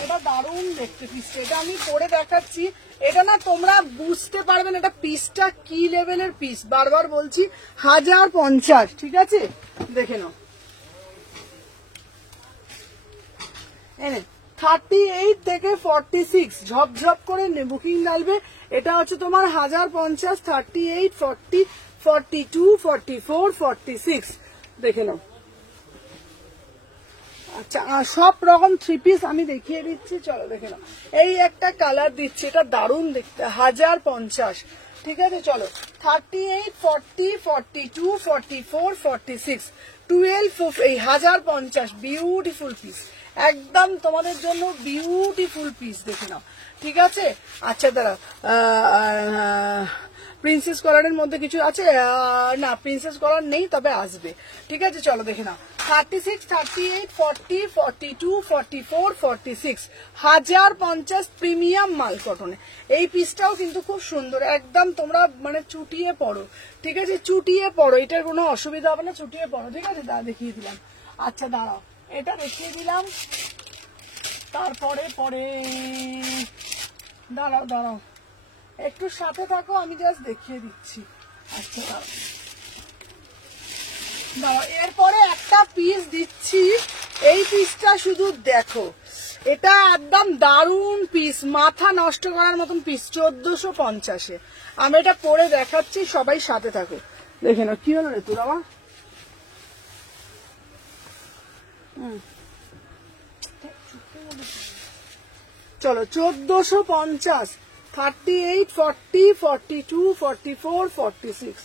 এটা দারুণ দেখতে পিসটা। এটা আমি পরে দেখাচ্ছি, এটা না তোমরা বুঝতে পারবেন এটা পিসটা কি লেভেলের পিস। বারবার বলছি 1050। ঠিক আছে, দেখে নাও। এনে 38 থেকে 46 ঝপঝপ করে বুকিং ডালবে। এটা হচ্ছে তোমার 1050, 38, 40, 42, 44, 46 দেখে নাও। আচ্ছা সব রকম থ্রি পিস আমি দেখিয়ে দিচ্ছি, চলো দেখে নাও। এই একটা কালার দিচ্ছি, এটা দারুণ দেখতে, 1050। ঠিক আছে, চলো 38, 40, 42, 44, 46, 12, এই 1050 বিউটিফুল পিস, একদম তোমাদের জন্য বিউটিফুল পিস। দেখে নাও ঠিক আছে। আচ্ছা দাঁড়া, প্রিন্সেস কলারের মধ্যে কিছু আছে? না, প্রিন্সেস কলার নেই, তবে আসবে। ঠিক আছে, চলো দেখে নাও। 36, 38, 40, 42, 44, 46, 1050 প্রিমিয়াম মাল কটনে। এই পিসটাও কিন্তু খুব সুন্দর, একদম তোমরা মানে চুটিয়ে পড়ো। ঠিক আছে, চুটিয়ে পড়ো, এটার কোনো অসুবিধা হবে না, চুটিয়ে পড়ো। ঠিক আছে, দেখিয়ে দিলাম। আচ্ছা দাঁড়াও, এটা দেখিয়ে দিলাম। তারপরে পরে দাঁড়াও দাঁড়াও, একটু সাথে থাকো, আমি জাস্ট দেখিয়ে দিচ্ছি। আচ্ছা দাঁড়াও, এরপরে একটা পিস দিচ্ছি, এই পিসটা শুধু দেখো, এটা একদম দারুণ পিস, মাথা নষ্ট করার মতন পিস, 1450-এ। আমি এটা পরে দেখাচ্ছি, সবাই সাথে থাকো। দেখে নাও কি হলো রে তোর আমার। চলো, 1450, 38, 40, 42, 44, 46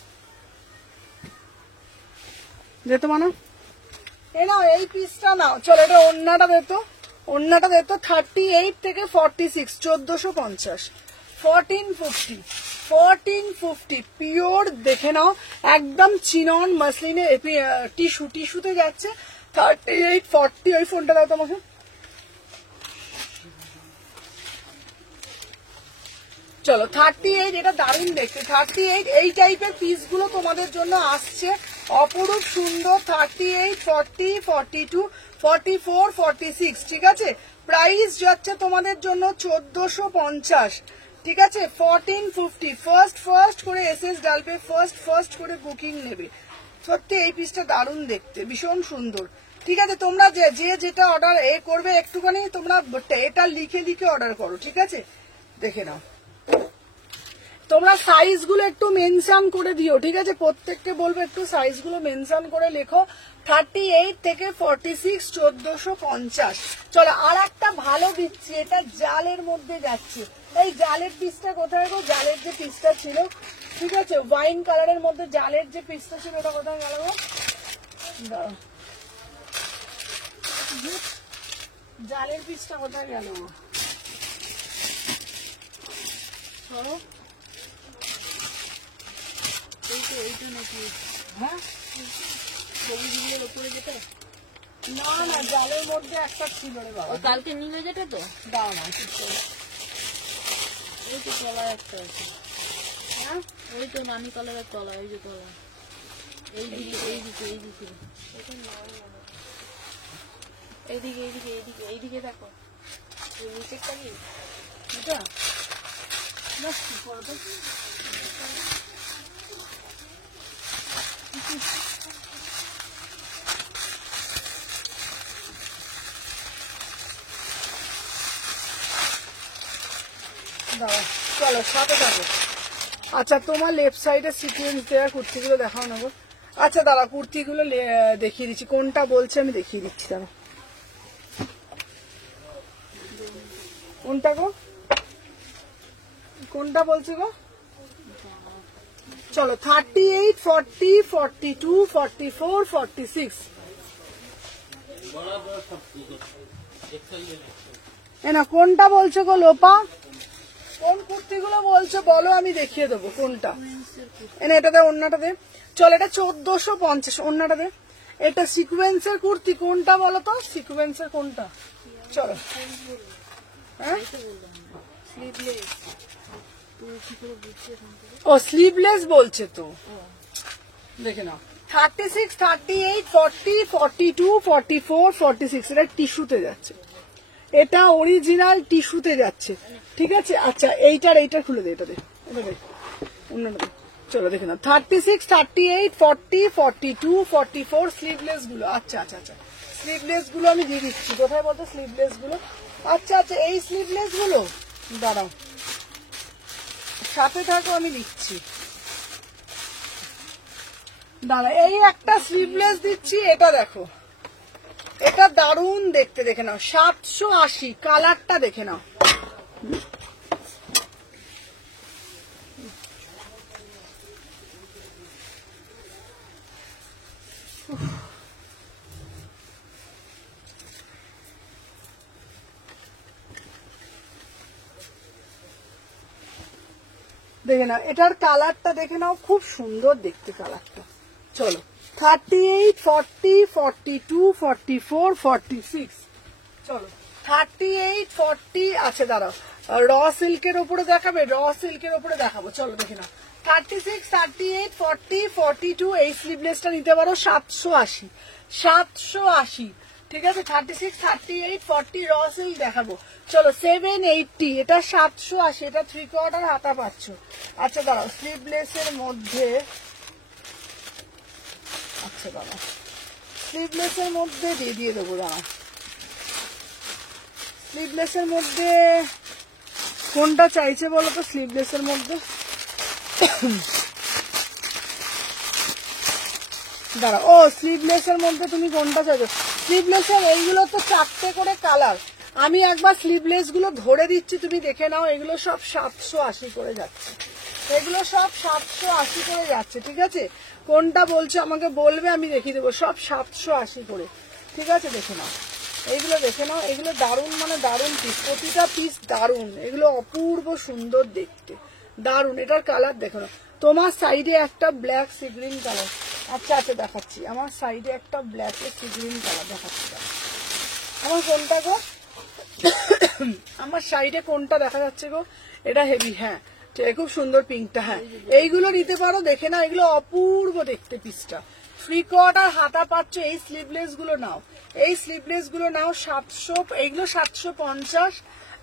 যেত মানো। নাও এই পিসটা নাও। চলো, এটা ওন্নাটা দিত, ওন্নাটা দিত 38 থেকে 46, 1450, 1450, 1450 পিওর। দেখে নাও, একদম চিনন মাসলিনে টিস্যুতে যাচ্ছে। 38, 40, ওই ফোনটা দাও তোমাকে। চলো 38, এটা দারুণ দেখতে। 38 এই টাইপের পিস গুলো তোমাদের জন্য আসছে, অপরূপ সুন্দর। 38, 40, 42, 44, 46, ঠিক আছে। প্রাইস যাচ্ছে তোমাদের জন্য 1450, ঠিক আছে। 1450 ফার্স্ট করে এসএস ডালবে, ফার্স্ট করে বুকিং নেবে। সত্যি এই পিসটা দারুণ দেখতে, ভীষণ সুন্দর। ঠিক আছে, তোমরা যে যেটা অর্ডার করবে, একটুখানি তোমরা এটা লিখে অর্ডার করো। ঠিক আছে, দেখে নাও। তোমরা সাইজ গুলো একটু মেনশন করে দিও। ঠিক আছে, প্রত্যেককে বলবো একটু সাইজ গুলো মেনশন করে লেখো। 38 থেকে 46, 1450। চলো, আর একটা ভালো দিচ্ছি, এটা জালের মধ্যে যাচ্ছে। এই জালের পিসটা কোথায় গো? জালের যে পিসটা ছিল, ঠিক আছে, ওয়াইন কালারের মধ্যে জালের যে পিসটা ছিল, ওটা কোথায় গেল গো? জালের পিসটা কোথায় গেল গো? হ্যাঁ, না না, জালের মধ্যে একটা ছিল রে বাবা, কালকে নিলে যেটা তো দাও না, এই তো তলায় একটা আছে। হ্যাঁ, এই তো নানি কালারের তলা, এই যে তলা, এইদিকে এইদিকে এইদিকে এইদিকে এইদিকে এইদিকে এইদিকে দেখো, নিচেরটা কি এটা না, কি করবো? দাও, চলো সাথে থাকো। আচ্ছা, তোমার লেফট সাইডে সিকুয়েন্স দেওয়া কুর্তিগুলো দেখাও না গো। আচ্ছা দাঁড়া, কুর্তিগুলো দেখিয়ে দিচ্ছি, কোনটা বলছে আমি দেখিয়ে দিচ্ছি। দাঁড়া, কোনটা গো, কোনটা বলছে গো? চলো, 38, 40, 42, 44, 46। না, কোনটা বলছো গো লোপা? কোন কুর্তিগুলো বলছো বলো, আমি দেখিয়ে দেবো কোনটা। এটাতে অন্যটা দে। চল, এটা 1450, অন্যটা দে। এটা সিকুয়েন্সের কুর্তি, কোনটা বলো তো? সিকুয়েন্সের কোনটা? চলো, হ্যাঁ, ও স্লিভলেস বলছে তো, দেখে নাও। 36, 38, 40, 42, 44, 46, এটা টিস্যুতে যাচ্ছে, এটা অরিজিনাল টিস্যুতে যাচ্ছে। ঠিক আছে, আচ্ছা এইটার খুলে দে, এটা দে, এটা দে, অন্যটা দে। চলো দেখে নাও, 36, 38, 40, 42, 44 স্লিভলেস গুলো। আচ্ছা আচ্ছা আচ্ছা, স্লিভলেস গুলো আমি দিয়ে দিচ্ছি। কোথায় বলতো স্লিভলেস গুলো? আচ্ছা আচ্ছা, এই স্লিভলেস গুলো দাঁড়াও, সাথে থাকো, আমি দিচ্ছি। দাঁড়া, এই একটা স্লিভলেস দিচ্ছি, এটা দেখো, এটা দারুণ দেখতে, দেখে নাও। 780, কালারটা দেখে নাও। দেখে নাও এটার কালারটা, দেখে নাও খুব সুন্দর দেখতে কালারটা। চলো 38, 40, 42, 44, 46, চলো 38, 40, আচ্ছা দাঁড়াও র সিল্কের উপরে দেখাবে, র সিল্কের উপরে দেখাবো, চলো দেখে নাও 36, 38, 40, 42, এই স্লিভলেসটা নিতে পারো 780, 780, ঠিক আছে। 36, 38, 40 র সিল্ক দেখাবো, চলো 780, এটা 780, এটা 3/4 হাতা পাচ্ছ। আচ্ছা দাঁড়াও স্লিভলেসের মধ্যে, আচ্ছা দাঁড়াও স্লিভলেসের মধ্যে দিয়ে দেবো, দাঁড়াও স্লিভলেসের মধ্যে কোনটা চাইছে বলো তো? স্লিভলেসের মধ্যে দাঁড়াও, ও স্লিভলেসের মধ্যে তুমি কোনটা চাইছো? স্লিভলেসের এইগুলো তো 4টে করে কালার, আমি একবার স্লিভলেস গুলো ধরে দিচ্ছি, তুমি দেখে নাও। এগুলো সব 780 করে যাচ্ছে, এগুলো সব 780 করে যাচ্ছে, ঠিক আছে। কোনটা বলছো আমাকে বলবে, আমি দেখিয়ে দেবো। সব 780 করে, ঠিক আছে, দেখে নাও এইগুলো, দেখে নাও এগুলো দারুণ, মানে দারুণ পিস, প্রতিটা পিস দারুণ, এগুলো অপূর্ব সুন্দর দেখতে, দারুণ। এটার কালার দেখো না, তোমার সাইডে একটা ব্ল্যাক সি গ্রিন কালার, আচ্ছা আচ্ছা দেখাচ্ছি, আমার সাইডে একটা ব্ল্যাক সি গ্রিন কালার দেখাচ্ছি, আমার কোনটা গো, আমার সাইডে কোনটা দেখা যাচ্ছে গো, এটা হেভি, হ্যাঁ খুব সুন্দর পিঙ্কটা, হ্যাঁ এইগুলো নিতে পারো, দেখে না এগুলো অপূর্ব দেখতে পিসটা। 3/4 হাতা পাচ্ছ, এই স্লিভলেস গুলো নাও, এই স্লিভলেস গুলো নাও 700, এইগুলো 750,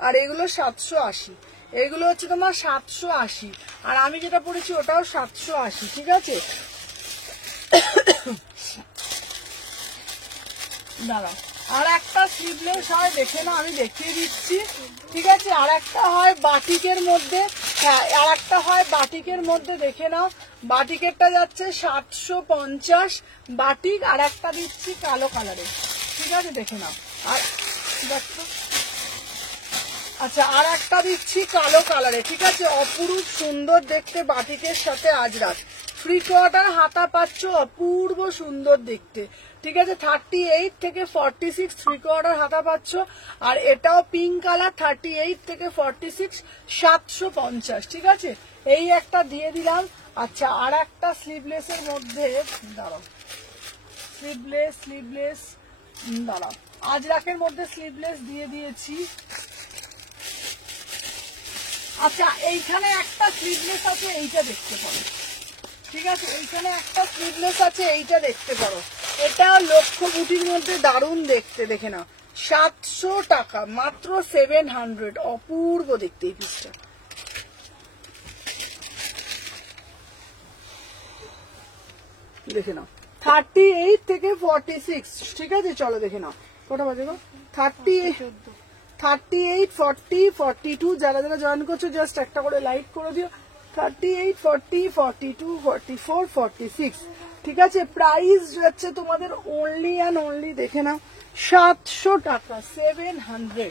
আর এগুলো 780, এগুলো হচ্ছে তোমার 780, আর আমি যেটা পড়েছি ওটাও 780, ঠিক আছে। দাঁড়াও আর একটা স্লিভলেস হয়, দেখে না আমি দেখিয়ে দিচ্ছি, ঠিক আছে। আর একটা হয় বাটিকের মধ্যে, হ্যাঁ আর একটা হয় বাটিকের মধ্যে, দেখে নাও বাটিকেরটা যাচ্ছে 750 বাটিক, আর একটা দিচ্ছি কালো কালারের, ঠিক আছে, দেখে নাও। আর দেখো, আচ্ছা আর একটা দিচ্ছি কালো কালারে, ঠিক আছে, অপরূপ সুন্দর দেখতে বাটিকের সাথে আজরাক, 3/4 হাতা পাচ্ছ, অপূর্ব সুন্দর দেখতে, ঠিক আছে। 38 থেকে 46 3/4 হাতা পাচ্ছ, আর এটাও পিঙ্ক কালার, 38 থেকে 46 750, ঠিক আছে। এই একটা দিয়ে দিলাম। আচ্ছা আর একটা স্লিভলেসের মধ্যে, দাঁড়াও স্লিভলেস দাঁড়াও, আজরাকের মধ্যে স্লিভলেস দিয়ে দিয়েছি। আচ্ছা এইখানে একটা স্লিভলেস আছে, এইটা দেখতে পারো, ঠিক আছে, এইখানে একটা স্লিভলেস আছে, এইটা দেখতে পারো, এটা লক্ষ্য বুটির মধ্যে দারুণ দেখতে, দেখে নাও 700 টাকা মাত্র, 700, অপূর্ব দেখতে এই পিসটা। দেখে নাও 38 থেকে 46, ঠিক আছে, চলো দেখে নাও কটা বাজে গো, 38, 40, 42, যারা যারা জয়েন করছো জাস্ট একটা করে লাইক করে দিও। 38, 40, 42, 44, 46, ঠিক আছে। প্রাইস যাচ্ছে তোমাদের অনলি অ্যান্ড অনলি, দেখে নাও 700 টাকা, 700,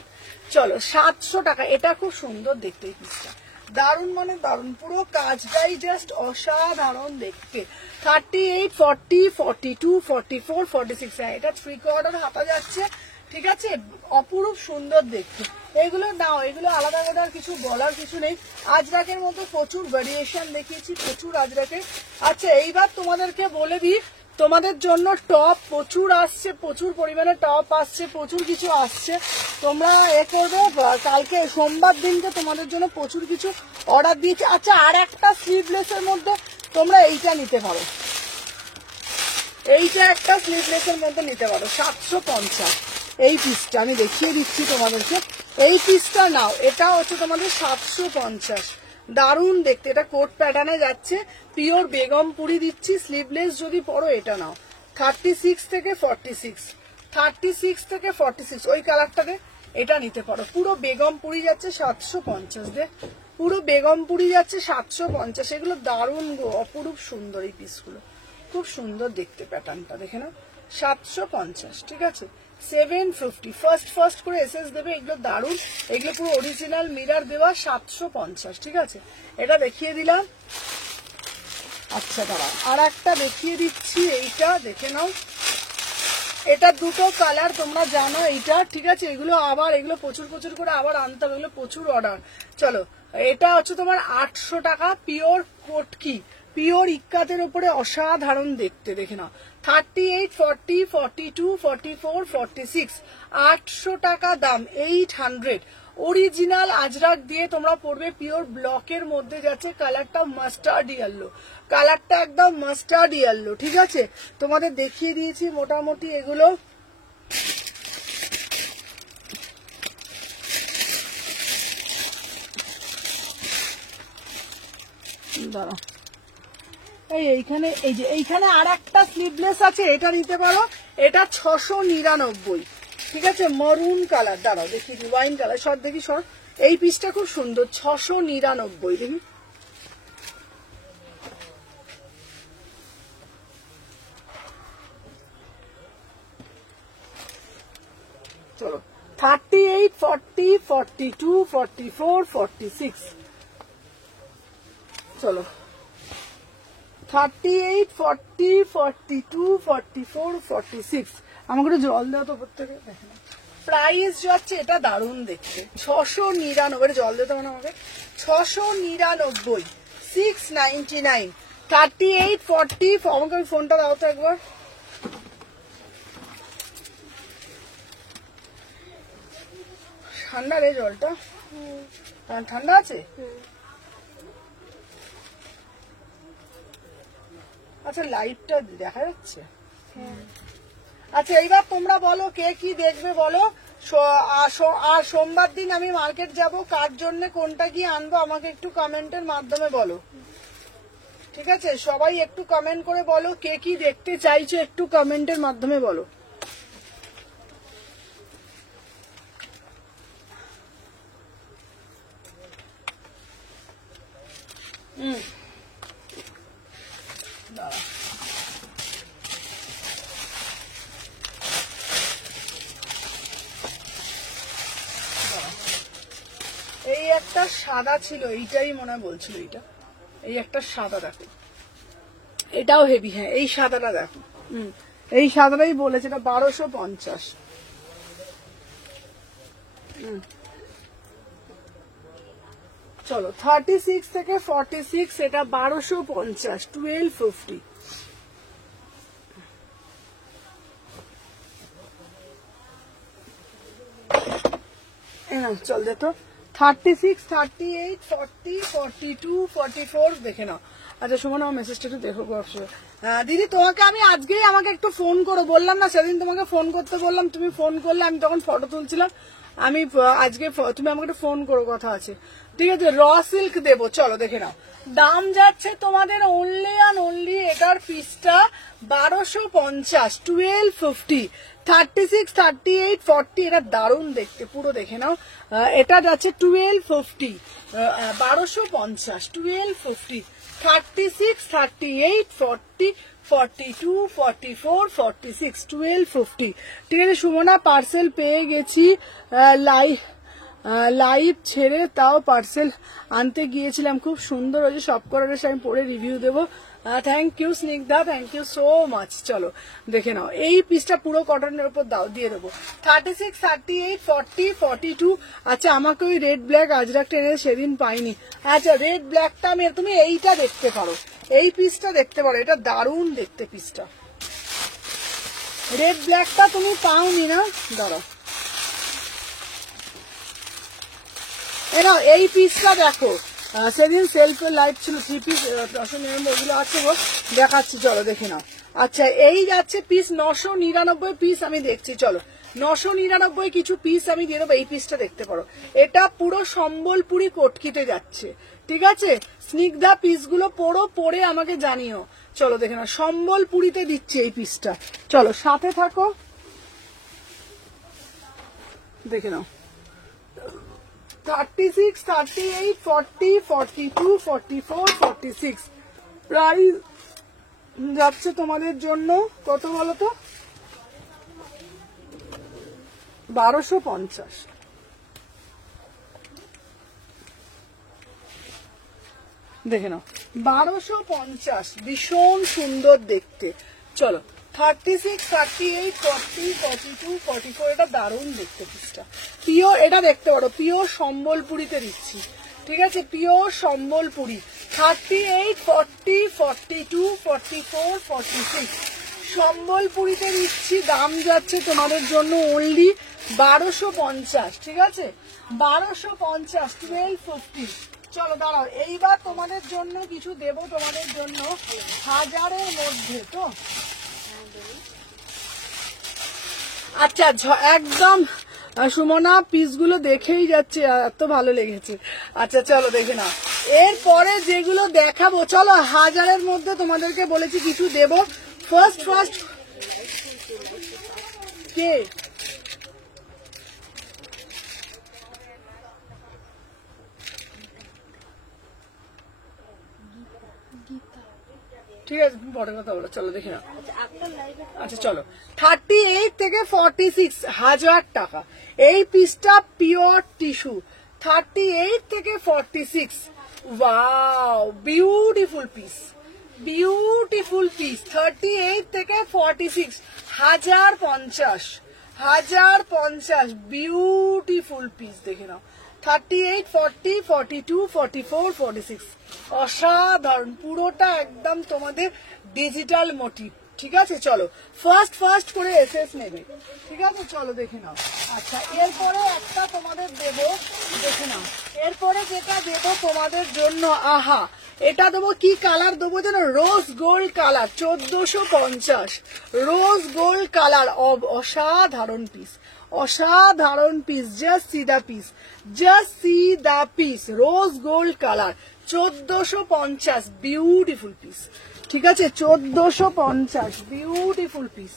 চলো 700 টাকা। এটা খুব সুন্দর দেখতে এই পিসটা, দারুণ মানে দারুণ, পুরো কাজটাই জাস্ট অসাধারণ দেখতে। 38, 40, 42, 44, 46, হ্যাঁ এটা 3/4 হাতা যাচ্ছে, ঠিক আছে, অপরূপ সুন্দর দেখতে। এগুলো নাও, এগুলো আলাদা আলাদা কিছু বলার কিছু নেই। আজরাকের মধ্যে প্রচুর ভেরিয়েশন দেখিয়েছি, প্রচুর আজরাকের। আচ্ছা এইবার তোমাদেরকে বলে দিই, তোমাদের জন্য টপ প্রচুর আসছে, প্রচুর পরিমাণে টপ আসছে, প্রচুর কিছু আসছে। তোমরা এ করবে, কালকে সোমবার দিনকে তোমাদের জন্য প্রচুর কিছু অর্ডার দিয়েছি। আচ্ছা আর একটা স্লিভলেসের মধ্যে তোমরা এইটা নিতে পারো, এইটা একটা স্লিভলেসের মধ্যে নিতে পারো 750, এই পিসটা আমি দেখিয়ে দিচ্ছি তোমাদেরকে, এই পিসটা নাও, এটা হচ্ছে তোমাদের 750, দারুণ দেখতে, এটা কোট প্যাটার্নে যাচ্ছে, পিওর বেগমপুরি দিচ্ছি। স্লিভলেস যদি পরো এটা নাও 36 থেকে 46, 36 থেকে 46, ওই কালারটাতে এটা নিতে পারো, পুরো বেগমপুরি যাচ্ছে 750, দে পুরো বেগমপুরি যাচ্ছে 750, এগুলো দারুণ গো, অপরূপ সুন্দর এই পিসগুলো, খুব সুন্দর দেখতে প্যাটার্নটা, দেখে নাও 750, ঠিক আছে। 750 ফার্স্ট করে এসএস দেবে, এগুলো দারুণ, এগুলো পুরো অরিজিনাল মিরার দেওয়া, 750, ঠিক আছে। এটা দেখিয়ে দিলাম। আচ্ছা দাঁড়া আর একটা দেখিয়ে দিচ্ছি, এইটা দেখে নাও, এটা দুটো কালার তোমরা জানো এইটা, ঠিক আছে। এগুলো আবার, এগুলো প্রচুর প্রচুর করে আবার আনতে হবে, এগুলো প্রচুর অর্ডার। চলো এটা হচ্ছে তোমার 800 টাকা, পিওর কটকি, পিওর ইক্কাতের উপরে অসাধারণ দেখতে। দেখে নাও 38, 40, 42, 44, 46, 800 টাকা দাম, 800। অরিজিনাল আজরাক দিয়ে তোমরা পড়বে, পিওর ব্লকের মধ্যে যাচ্ছে, কালারটা মাস্টার্ড ইয়েলো, কালারটা একদম মাস্টার্ড ইয়েলো। ঠিক আছে, তোমাদের দেখিয়ে দিয়েছি মোটামুটি এগুলো। দাঁড়াও, এইখানে এই যে এইখানে আর একটা স্লিভলেস আছে, এটা নিতে পারো, এটা 699। ঠিক আছে, মরুন কালার, দাঁড়াও দেখি, ওয়াইন কালার, সর দেখি সর, এই পিসটা খুব সুন্দর, 699। দেখি চলো 38, 40, 42, 44, 46, চলো 38, 40, 42, 44, 46। আমাকে একটু জল দেওয়া তো প্রত্যেকে। প্রাইস যাচ্ছে, এটা দারুণ দেখতে, 699। জল দিতে হবে না আমাকে, 699, 699, 38, 40। আমাকে ওই ফোনটা দাও তো একবার। ঠান্ডা রে জলটা, ঠান্ডা আছে। আচ্ছা লাইটটা দেখা যাচ্ছে। আচ্ছা এইবার তোমরা বলো কে কি দেখবে বলো। আর সোমবার দিন আমি মার্কেট যাব, কার জন্য কোনটা কি আনবো আমাকে একটু কমেন্টের মাধ্যমে বলো। ঠিক আছে, সবাই একটু কমেন্ট করে বলো কে কি দেখতে চাইছো, একটু কমেন্টের মাধ্যমে বলো। এই একটা সাদা ছিল, এইটাই মনে হয় বলছিল, এইটা এই একটা সাদা দেখো, এটাও হেভি। হ্যাঁ এই সাদাটা দেখো, এই সাদাটাই বলেছে, এটা 1250। চলো 36 থেকে 46, এটা 1250, 1250। চল দে তো 36, 38, 40, 42, 44 দেখে নাও। আচ্ছা সুমন আমার মেসেজটা একটু দেখো। দিদি তোমাকে আমি আজকেই আমাকে একটু ফোন করো বললাম না, সেদিন তোমাকে ফোন করতে বললাম, তুমি ফোন করলে, আমি তখন ফটো তুলছিলাম। আমি আজকে তুমি আমাকে একটু ফোন করো, কথা আছে। ঠিক আছে, র সিল্ক দেবো, চলো দেখে নাও। দাম যাচ্ছে তোমাদের অনলি অ্যান্ড অনলি, এটার পিসটা 1250, 1250, 36, 38, 40। এটা দারুণ দেখতে, পুরো দেখে নাও। এটা যাচ্ছে 1250, 1250, 1250, 36, 38, 40, 42, 44, 46, 1250। ঠিক আছে সুমনা, পার্সেল পেয়ে গেছি। লাইভ ছেড়ে তাও পার্সেল আনতে গিয়েছিলাম, খুব সুন্দর হয়েছে, সব করার এসে আমি পরে রিভিউ দেবো। Thank you Snigdha, thank you so much. চলো দেখে নাও, এই পিসটা পুরো কটনের উপর দাও, দিয়ে দেবো। 36, 38, 40, 42। আচ্ছা আমাকে ওই রেড ব্ল্যাক আজরাক টেনে সেদিন পাইনি। আচ্ছা রেড ব্ল্যাকটা আমি, তুমি এইটা দেখতে পারো, এই পিসটা দেখতে পারো, এটা দারুণ দেখতে পিসটা। রেড ব্ল্যাকটা তুমি পাওনি না, দাঁড়াও এরা এই পিসটা দেখো, সেদিন সেলফ লাইভ ছিল, 3 পিস ওগুলো আছে, দেখাচ্ছি চলো দেখে নাও। আচ্ছা এই যাচ্ছে পিস 999 পিস, আমি দেখছি চলো 999 কিছু পিস আমি দিয়ে দেবো। এই পিসটা দেখতে পারো, এটা পুরো সম্বলপুরি কটকিতে যাচ্ছে। ঠিক আছে স্নিগ্ধা, পিসগুলো পরে আমাকে জানিও। চলো দেখে নাও, সম্বলপুরিতে দিচ্ছে এই পিসটা। চলো সাথে থাকো, দেখে নাও। 36, 38, 40, 42, 44, 46। প্রাইস যাচ্ছে তোমাদের জন্য কত বলো তো, 1250। দেখে নাও 1250, ভীষণ সুন্দর দেখতে। চলো 36, 38, 40, 42, 44। এটা দারুণ দেখতে পিসটা, পিওর, এটা দেখতে পারো পিওর সম্বলপুরিতে দিচ্ছি। ঠিক আছে, পিওর সম্বলপুরি। 38, 40, 42, 44, 46 সম্বলপুরিতে দিচ্ছি। দাম যাচ্ছে তোমাদের জন্য অনলি 1250, ঠিক আছে, 1250, 1250। চলো দাঁড়াও, এইবার তোমাদের জন্য কিছু দেব, তোমাদের জন্য 1000-এর মধ্যে। তো আচ্ছা, একদম সুমনা পিসগুলো দেখেই যাচ্ছে, এত ভালো লেগেছে। আচ্ছা চলো দেখে নাও, এরপরে যেগুলো দেখাবো, চলো 1000-এর মধ্যে তোমাদেরকে বলেছি কিছু দেব। ফার্স্ট কে ঠিক আছে, পরে কথা বলো, চলো দেখে নাও। আচ্ছা চলো, 38 থেকে 46 1000 টাকা এই পিসটা, পিওর টিস্যু। 38 থেকে 46, wow, beautiful piece, beautiful piece. 38 থেকে 46 1050, 1050, বিউটিফুল পিস, দেখে নাও। 38, 40, 42, 44, 46 অসাধারণ, পুরোটা একদম তোমাদের ডিজিটাল মোটিভ, ঠিক আছে। চলো ফার্স্ট করে এসএস নেবে, ঠিক আছে, চলো দেখে নাও। আচ্ছা এরপরে একটা তোমাদের দেব, দেখে নাও, এরপরে যেটা দেব তোমাদের জন্য, আহা, এটা দেবো কি কালার দেবো জানো, rose gold colour, 1450, rose gold colour, অসাধারণ পিস, অসাধারণ piece. Just see the piece, just see the piece, rose gold colour, 1450, beautiful piece, ঠিক আছে, 1450, বিউটিফুল পিস।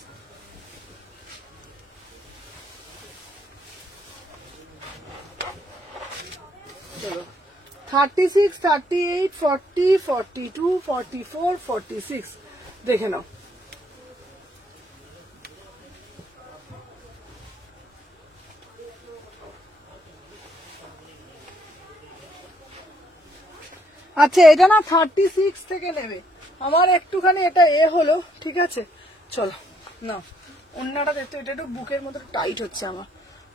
চলো 36, 38, 40, 42, 44, 46 দেখে নাও। আচ্ছা এটা না 36 থেকে নেবে, আমার একটুখানি এটা হলো, ঠিক আছে। চলো না, অন্যটা দেখতে, এটা একটু বুকের মতো টাইট হচ্ছে আমার।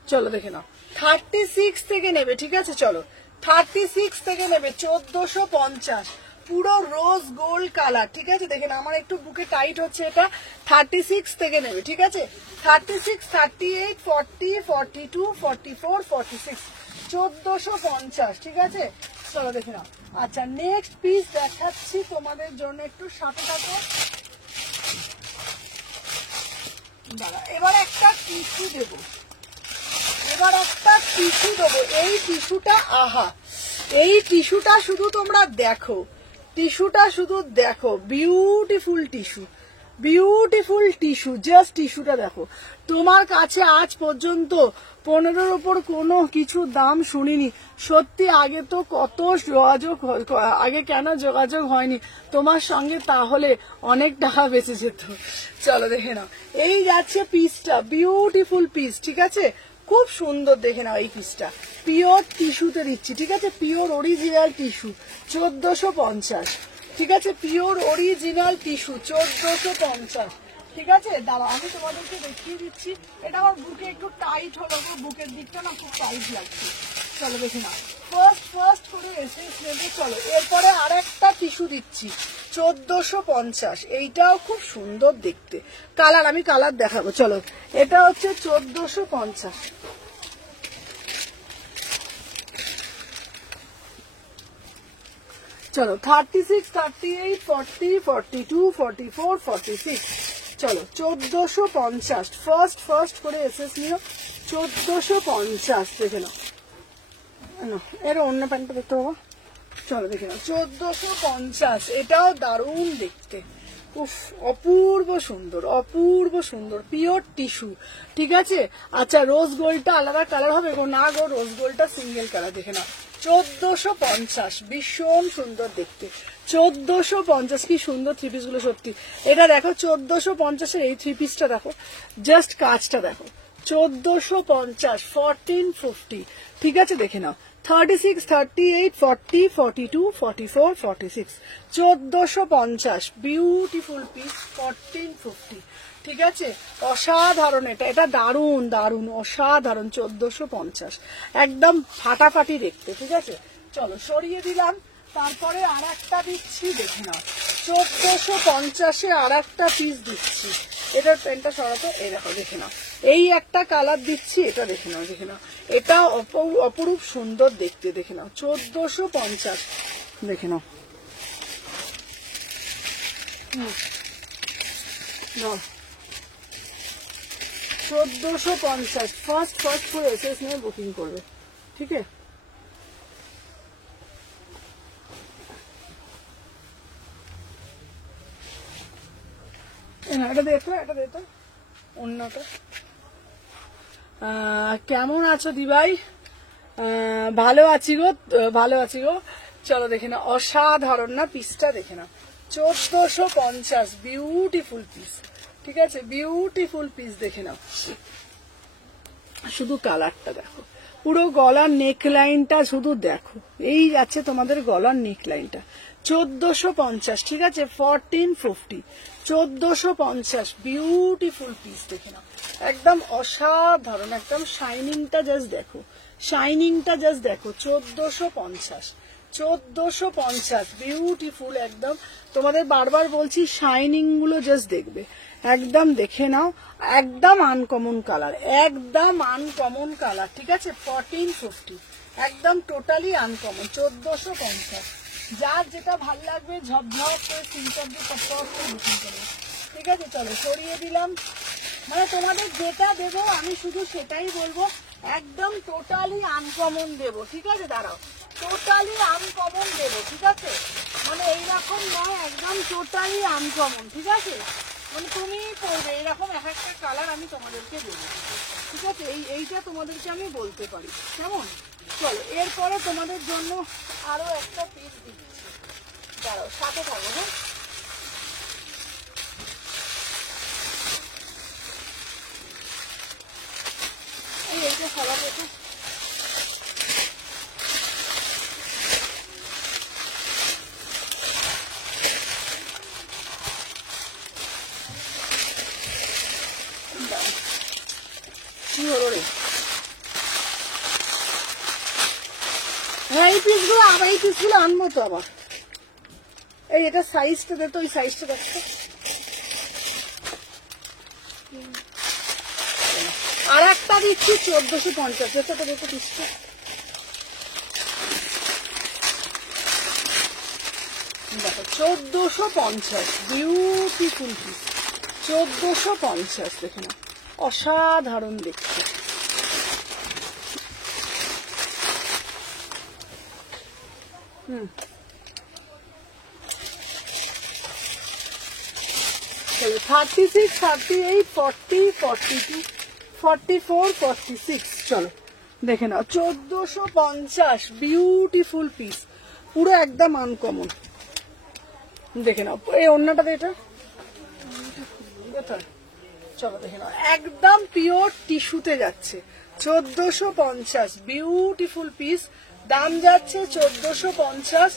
চলো দেখে নাও, 36 থেকে নেবে, ঠিক আছে। চলো 36 থেকে নেবে, 1450, পুরো রোজ গোল্ড কালার, ঠিক আছে। দেখেন আমার একটু বুকে টাইট হচ্ছে, এটা 36 থেকে নেবে, ঠিক আছে। 36, 38, 40, 42, 44, 46 1450, ঠিক আছে। চলো দেখে নাও। আচ্ছা নেক্সট পিস দেখাচ্ছি তোমাদের জন্য, একটু সাথে থাকো। দাঁড়া, এবার একটা টিস্যু দেবো, এবার একটা টিস্যু দেবো। এই টিস্যুটা, আহা, এই টিস্যুটা শুধু তোমরা দেখো, টিস্যুটা শুধু দেখো, beautiful tissue, beautiful tissue, just টিস্যুটা দেখো। তোমার কাছে আজ পর্যন্ত 15-র উপর কোনো কিছু দাম শুনিনি, সত্যি। আগে তো কত যোগাযোগ, আগে কেন যোগাযোগ হয়নি তোমার সঙ্গে, তাহলে অনেক টাকা বেঁচে যেত। চলো দেখে নাও, এই যাচ্ছে পিসটা, বিউটিফুল পিস, ঠিক আছে, খুব সুন্দর, দেখে নাও। এই পিসটা পিওর টিস্যুতে দিচ্ছি, ঠিক আছে, পিওর অরিজিনাল টিস্যু, 1450, ঠিক আছে, পিওর অরিজিনাল টিস্যু, 1450, ঠিক আছে। দাঁড়াও আমি তোমাদেরকে দেখিয়ে দিচ্ছি, এটা আমার বুকে একটু টাইট হলো, বুকের দিকটা না খুব টাইট লাগছে। চলো দেখে নাও, ফার্স্ট করে এসেন্স নেবে। চলো এরপরে আর একটা টিস্যু দিচ্ছি, 1450, এইটাও খুব সুন্দর দেখতে, কালার আমি কালার দেখাবো। চলো এটা হচ্ছে 1450, চলো 36, 38, 40, 42, 44, 46 চলো 1450, ফার্স্ট করে এসএস নিও, 1450 দেখে নাও। এর অন্য প্যান্টটা দেখতে পাবো, চলো দেখে নাও, 1450, এটাও দারুণ দেখতে, উফ, অপূর্ব সুন্দর, অপূর্ব সুন্দর, পিওর টিস্যু, ঠিক আছে। আচ্ছা রোজ গোল্ডটা আলাদা কালার হবে গো, না গো, রোজ গোল্ডটা সিঙ্গেল কালার, দেখে নাও, 1450, ভীষণ সুন্দর দেখতে, 1450, কি সুন্দর থ্রি পিস গুলো, সত্যি। এটা দেখো 1450-এর এই থ্রি পিসটা দেখো, জাস্ট কাজটা দেখো, 1450, 1450, ঠিক আছে, দেখে নাও। 36, 38, 40, 42, 44, 46 1450, বিউটিফুল পিস, 1450, ঠিক আছে, অসাধারণ, এটা দারুণ দারুণ অসাধারণ, 1450, একদম ফাটাফাটি দেখতে, ঠিক আছে, চলো সরিয়ে দিলাম। তারপরে আর একটা দিচ্ছি, দেখে নাও 1450-এ আর একটা পিস দিচ্ছি। এটার পেনটা সরাতো, এই দেখো দেখে নাও, এই একটা কালার দিচ্ছি, এটা দেখে নাও, দেখে নাও, এটা অপরূপ সুন্দর দেখতে, দেখে নাও 1450, দেখে নাও। নাও 1450, ফার্স্ট পুরো এসএস নিয়ে বুকিং করবে, ঠিক আছে? এটা দেখো, এটা দেখো অন্যটা। কেমন আছো দিভাই? ভালো আছি গো, ভালো আছি গো। চলো দেখে না, অসাধারণ না পিসটা, দেখে না 1450, বিউটিফুল পিস, ঠিক আছে, বিউটিফুল পিস, দেখে নাও। শুধু কালারটা দেখো, পুরো গলার নেক লাইনটা শুধু দেখো, এই যাচ্ছে তোমাদের গলার নেক লাইনটা 1450, ঠিক আছে, 1450, 1450, বিউটিফুল পিস, দেখে নাও, একদম অসাধারণ, একদম শাইনিংটা জাস্ট দেখো, শাইনিংটা জাস্ট দেখো 1450, 1450, বিউটিফুল একদম। তোমাদের বারবার বলছি শাইনিং গুলো জাস্ট দেখবে, একদম দেখে নাও, একদম আনকমন কালার, একদম আনকমন কালার, ঠিক আছে, 1450, একদম টোটালি আনকমন, 1450। যার যেটা ভাল লাগবে ঝপঝপ করে সিনচার দিয়ে পপ করে বুকিং করবে, ঠিক আছে। চলো সরিয়ে দিলাম, মানে তোমাদের যেটা দেবো আমি শুধু সেটাই বলবো, একদম টোটালি আনকমন দেবো, ঠিক আছে, দাঁড়াও, টোটালি আনকমন দেবো, ঠিক আছে, মানে এইরকম নয়, একদম টোটালি আনকমন, ঠিক আছে, মানে তুমি পড়বে এরকম এক একটা কালার আমি তোমাদেরকে দেবো, ঠিক আছে, এইটা তোমাদেরকে আমি বলতে পারি, কেমন? চলো এরপরে তোমাদের জন্য আরো একটা পিস দিচ্ছি, দাঁড়াও সাথে থাকো, হ্যাঁ। এইটা সবার একটু কি হলো রে? হ্যাঁ এই পিসগুলো আবার, এই পিসগুলো আনবো তো আবার। এই এটা সাইজটা দে তো, ওই সাইজটা দেখো। আর একটা দিচ্ছি 1450, যেটা দেখো পিসটা, দেখো 1450, বিউটিফুল পিস, 1450, দেখে না, অসাধারণ দেখতে। হুম 36, 38, 40, 42, 44, 46, চলো দেখে নাও 1450, বিউটিফুল পিস, পুরো একদম আনকমন, দেখে নাও। এই অন্যটা এটা, চলো দেখে নাও, একদম পিওর টিস্যুতে যাচ্ছে 1450, বিউটিফুল পিস, দাম যাচ্ছে 1450,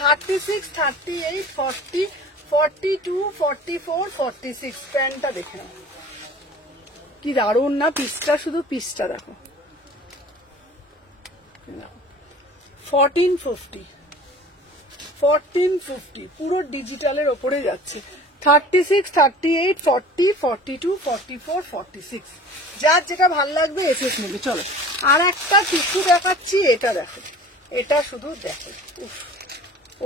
36, 38, 40, 42, 44, 46, প্যান্টটা দেখে নাও, কি দারুণ না পিসটা, শুধু পিসটা দেখো, 1450, 1450, পুরো ডিজিটালের ওপরে যাচ্ছে, 36, 38, 40, 42, 44, 46, যার যেটা ভাল লাগবে এসে নেবে। চলো আর একটা টিস্যু দেখাচ্ছি, এটা দেখো, এটা শুধু দেখো,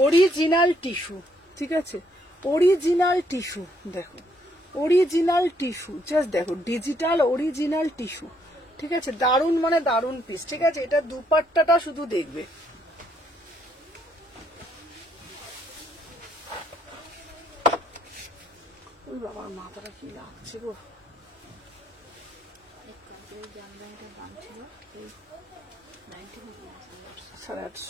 অরিজিনাল টিস্যু, ঠিক আছে, অরিজিনাল টিস্যু, দেখো অরিজিনাল টিস্যু, জাস্ট দেখো, ডিজিটাল অরিজিনাল টিস্যু, ঠিক আছে, দারুণ মানে দারুণ পিস, ঠিক আছে, এটা দুপাট্টাটা শুধু দেখবে, ওই বাবার মাথাটা কি লাগছে গো, দাম ছিল 850।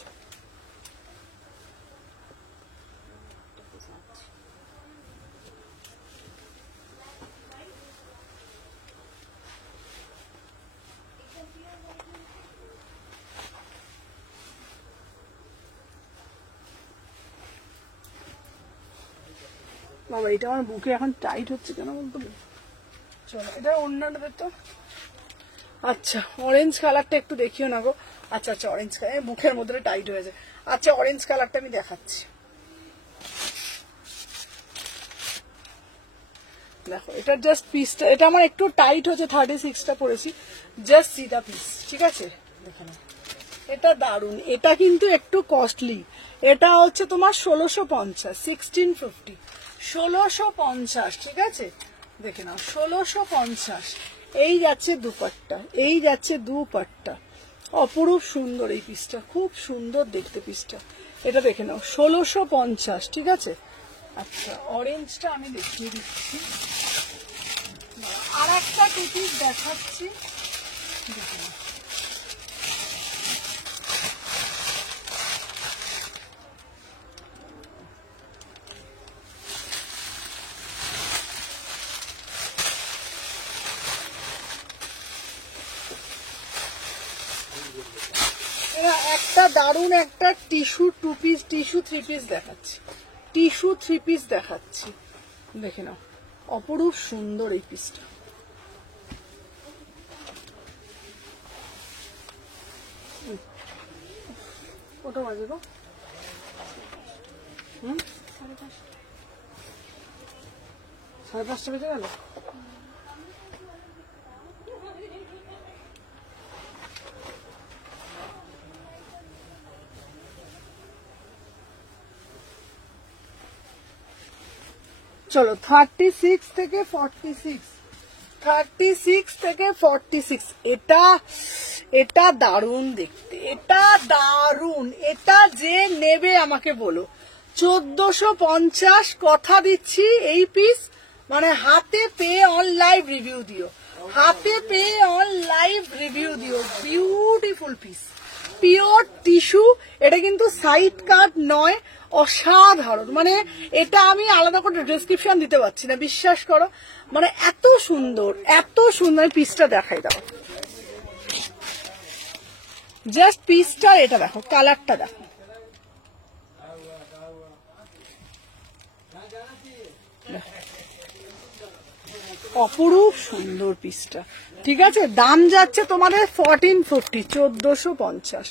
বাবা এটা আমার বুকে এখন টাইট হচ্ছে কেন বলতো, চলো এটা অন্যটা তো। আচ্ছা অরেঞ্জ কালারটা একটু দেখিও না গো, আচ্ছা আচ্ছা অরেঞ্জ কালার, মুখের মধ্যে টাইট হয়েছে। আচ্ছা অরেঞ্জ কালারটা আমি দেখাচ্ছি, দেখো এটা জাস্ট পিসটা, এটা আমার একটু টাইট হচ্ছে, 36টা পরেছি, জাস্ট সি দা পিস, ঠিক আছে দেখে নাও। এটা দারুন, এটা কিন্তু একটু কস্টলি, এটা হচ্ছে তোমার 1650, 1650, 1650, ঠিক আছে দেখে নাও 1650। এই যাচ্ছে দুপাট্টা, এই যাচ্ছে দুপাট্টা, অপরূপ সুন্দর এই পিসটা, খুব সুন্দর দেখতে পিসটা, এটা দেখে নাও 1650, ঠিক আছে। আচ্ছা অরেঞ্জটা আমি দেখিয়ে দিচ্ছি, আর একটা টু পিস দেখাচ্ছি, দেখে নাও। একটা দারুন একটা tissue to piece, tissue three piece দেখাচ্ছি, টিস্যু থ্রি পিস দেখাচ্ছি, দেখে নাও অপরূপ সুন্দর এই পিসটা। কটা বাজে গো? 5:30 বেজে গেল। চলো 36 থেকে 46, 36 থেকে 46, এটা এটা দারুণ দেখতে, এটা দারুণ, এটা যে নেবে আমাকে বলো 1450, কথা দিচ্ছি এই পিস মানে হাতে পেয়ে অন লাইভ রিভিউ দিও, হাতে পেয়ে অন লাইভ রিভিউ দিও, বিউটিফুল পিস, পিওর টিস্যু, এটা কিন্তু সাইড কাট নয়, অসাধারণ, মানে এটা আমি আলাদা করে ডেসক্রিপশন দিতে পারছি না, বিশ্বাস করো, মানে এত সুন্দর, এত সুন্দর। পিসটা দেখাই দাও, জাস্ট পিসটা, এটা দেখো কালারটা দেখো, অপরূপ সুন্দর পিসটা, ঠিক আছে। দাম যাচ্ছে তোমাদের 1450, 1450,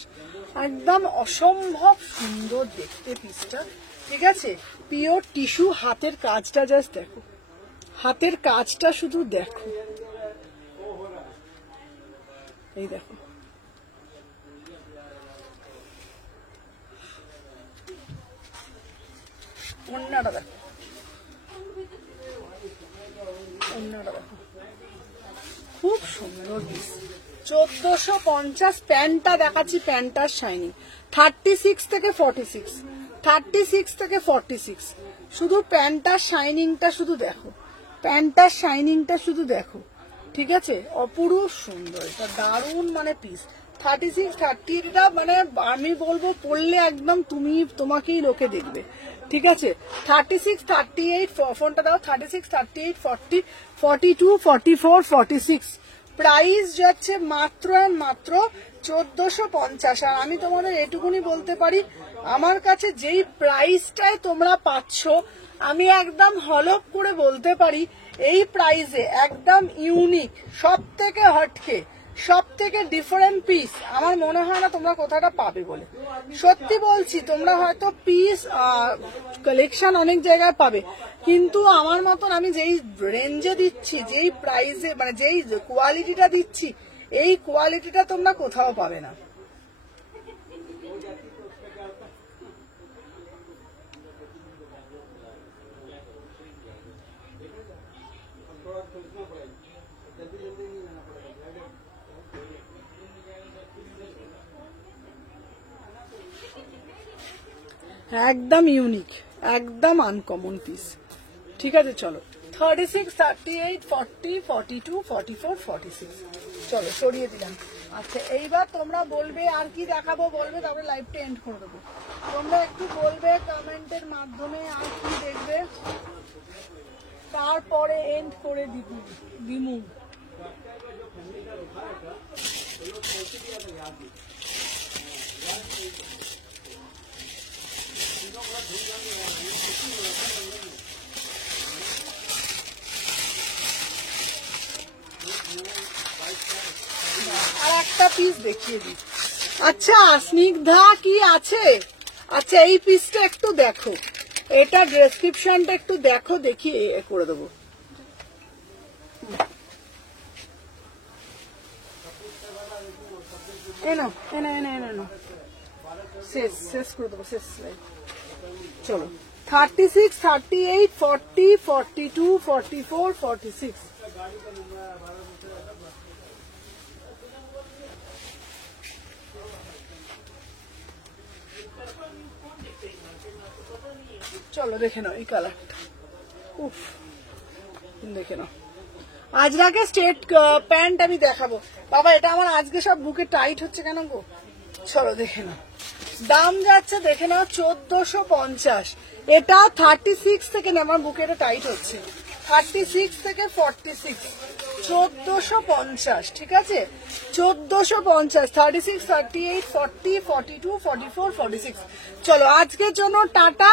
একদম অসম্ভব সুন্দর দেখতে পিসটা, ঠিক আছে। পিওর টিস্যু, হাতের কাজটা জাস্ট দেখো, হাতের কাজটা শুধু দেখো, এই দেখো অন্যটা দেখো, অন্যটা দেখো, খুব সুন্দর পিস, 1450। প্যান্টটা দেখাচ্ছি, প্যান্টটার শাইনিং 36 থেকে 46, 36 থেকে 46, শুধু প্যান্টটার শাইনিংটা শুধু দেখো, প্যান্টটার শাইনিংটা শুধু দেখো, ঠিক আছে, অপরূপ সুন্দর, এটা দারুণ মানে পিস। 36, 38টা মানে আমি বলবো পরলে একদম তোমাকেই লোকে দেখবে, ঠিক আছে। 36, 38, ফোনটা দাও, 36, 38, 40, 42, 44, 46, প্রাইস যাচ্ছে মাত্র আর মাত্র 1450। আর আমি তোমাদের এটুকুনি বলতে পারি, আমার কাছে যেই প্রাইসটায় তোমরা পাচ্ছ, আমি একদম হলপ করে বলতে পারি এই প্রাইসে একদম ইউনিক, সব থেকে হটকে, সব থেকে ডিফারেন্ট পিস আমার মনে হয় না তোমরা কোথাটা পাবে বলে, সত্যি বলছি। তোমরা হয়তো পিস কালেকশন অনেক জায়গায় পাবে, কিন্তু আমার মতন আমি যেই রেঞ্জে দিচ্ছি, যেই প্রাইসে, মানে যেই কোয়ালিটিটা দিচ্ছি, এই কোয়ালিটিটা তোমরা কোথাও পাবে না। একদম ইউনিক, একদম আনকমন পিস, ঠিক আছে। চলো 36, 38, 40, 42, 44, 46, চলো সরিয়ে দিলাম। আচ্ছা এইবার তোমরা বলবে আর কি দেখাবো বলবে, তারপরে লাইভটা এন্ড করে দেবো। তোমরা একটু বলবে কমেন্টের মাধ্যমে আর কি দেখবে, তারপরে এন্ড করে দিমু। আর একটা পিস দেখিয়ে দিই, আচ্ছা স্নিগ্ধা কি আছে? আচ্ছা এই পিসটা একটু দেখো, এটা ডেসক্রিপশনটা একটু দেখো, দেখি করে দেবো। এনো এনো এনো এনো এনো শেষ শেষ করে দেবো, শেষ। চলো 36, 38, 40, 42, 44, 46। চলো দেখে নাও এই কালারটা, উফ দেখে নাও। আজরাকে স্ট্রেট প্যান্ট আমি দেখাবো বাবা, এটা আমার আজকে সব বুকে টাইট হচ্ছে কেন গো। চলো দেখে নাও, দাম যাচ্ছে দেখে নাও 1450। এটা 36 থেকে না, আমার বুকে এটা টাইট হচ্ছে 36 থেকে 46, 1450, ঠিক আছে 1450, 36, 38, 40, 42, 44, 46। চলো আজকের জন্য টাটা।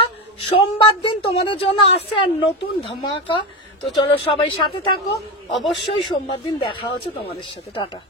সোমবার দিন তোমাদের জন্য আসছে আর নতুন ধামাকা। তো চলো সবাই সাথে থাকো, অবশ্যই সোমবার দিন দেখা হচ্ছে তোমাদের সাথে। টাটা।